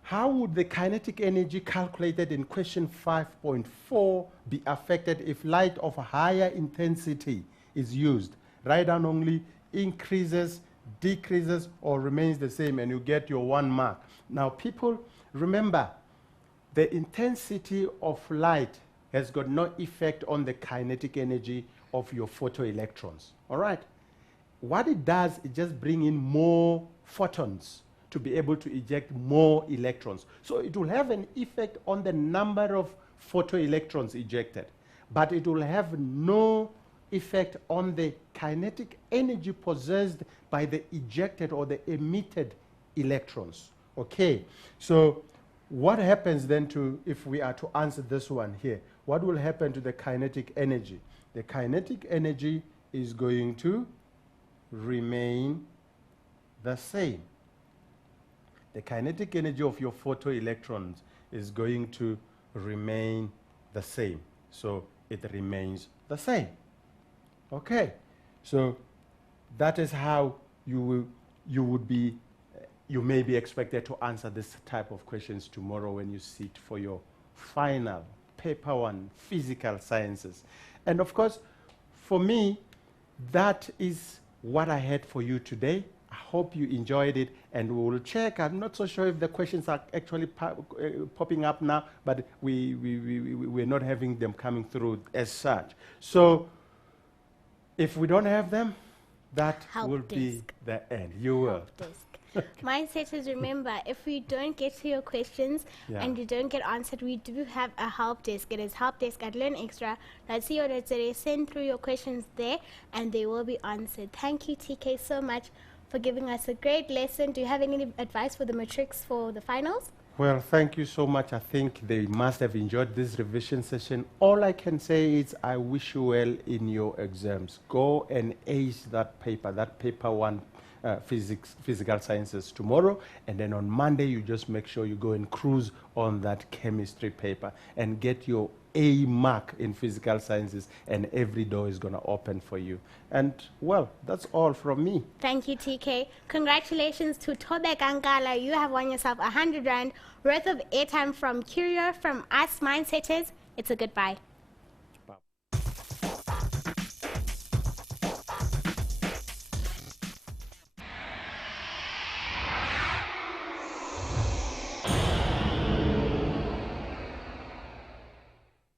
How would the kinetic energy calculated in question 5.4 be affected if light of a higher intensity is used? Write down only increases, decreases, or remains the same, and you get your 1 mark. Now, people, remember, the intensity of light has got no effect on the kinetic energy of your photoelectrons. All right? What it does, it just brings in more photons to be able to eject more electrons. So it will have an effect on the number of photoelectrons ejected, but it will have no effect on the kinetic energy possessed by the ejected or the emitted electrons. Okay, so what happens then to, if we are to answer this one here, what will happen to the kinetic energy? The kinetic energy is going to remain the same. The kinetic energy of your photoelectrons is going to remain the same. So it remains the same. Okay. So that is how you may be expected to answer this type of questions tomorrow when you sit for your final paper 1 physical sciences. And of course, for me, that is what I had for you today. I hope you enjoyed it, and we will check. I'm not so sure if the questions are actually popping up now, but we're not having them coming through as such. So if we don't have them, that Help will desk. be the end. You will. Help desk. Mindset is, remember, if we don't get to your questions and you don't get answered, we do have a help desk. It is helpdesk@learnextra.co.za. Send through your questions there and they will be answered. Thank you, TK, so much for giving us a great lesson. Do you have any advice for the matrics for the finals? Well, thank you so much. I think they must have enjoyed this revision session. All I can say is I wish you well in your exams. Go and ace that paper 1 physical sciences tomorrow, and then on Monday you just make sure you go and cruise on that chemistry paper and get your A mark in physical sciences, and every door is going to open for you. And well, that's all from me. Thank you, TK. Congratulations to Tobe Kankala. You have won yourself 100 Rand worth of airtime from Curio, from us Mindsetters. It's a goodbye.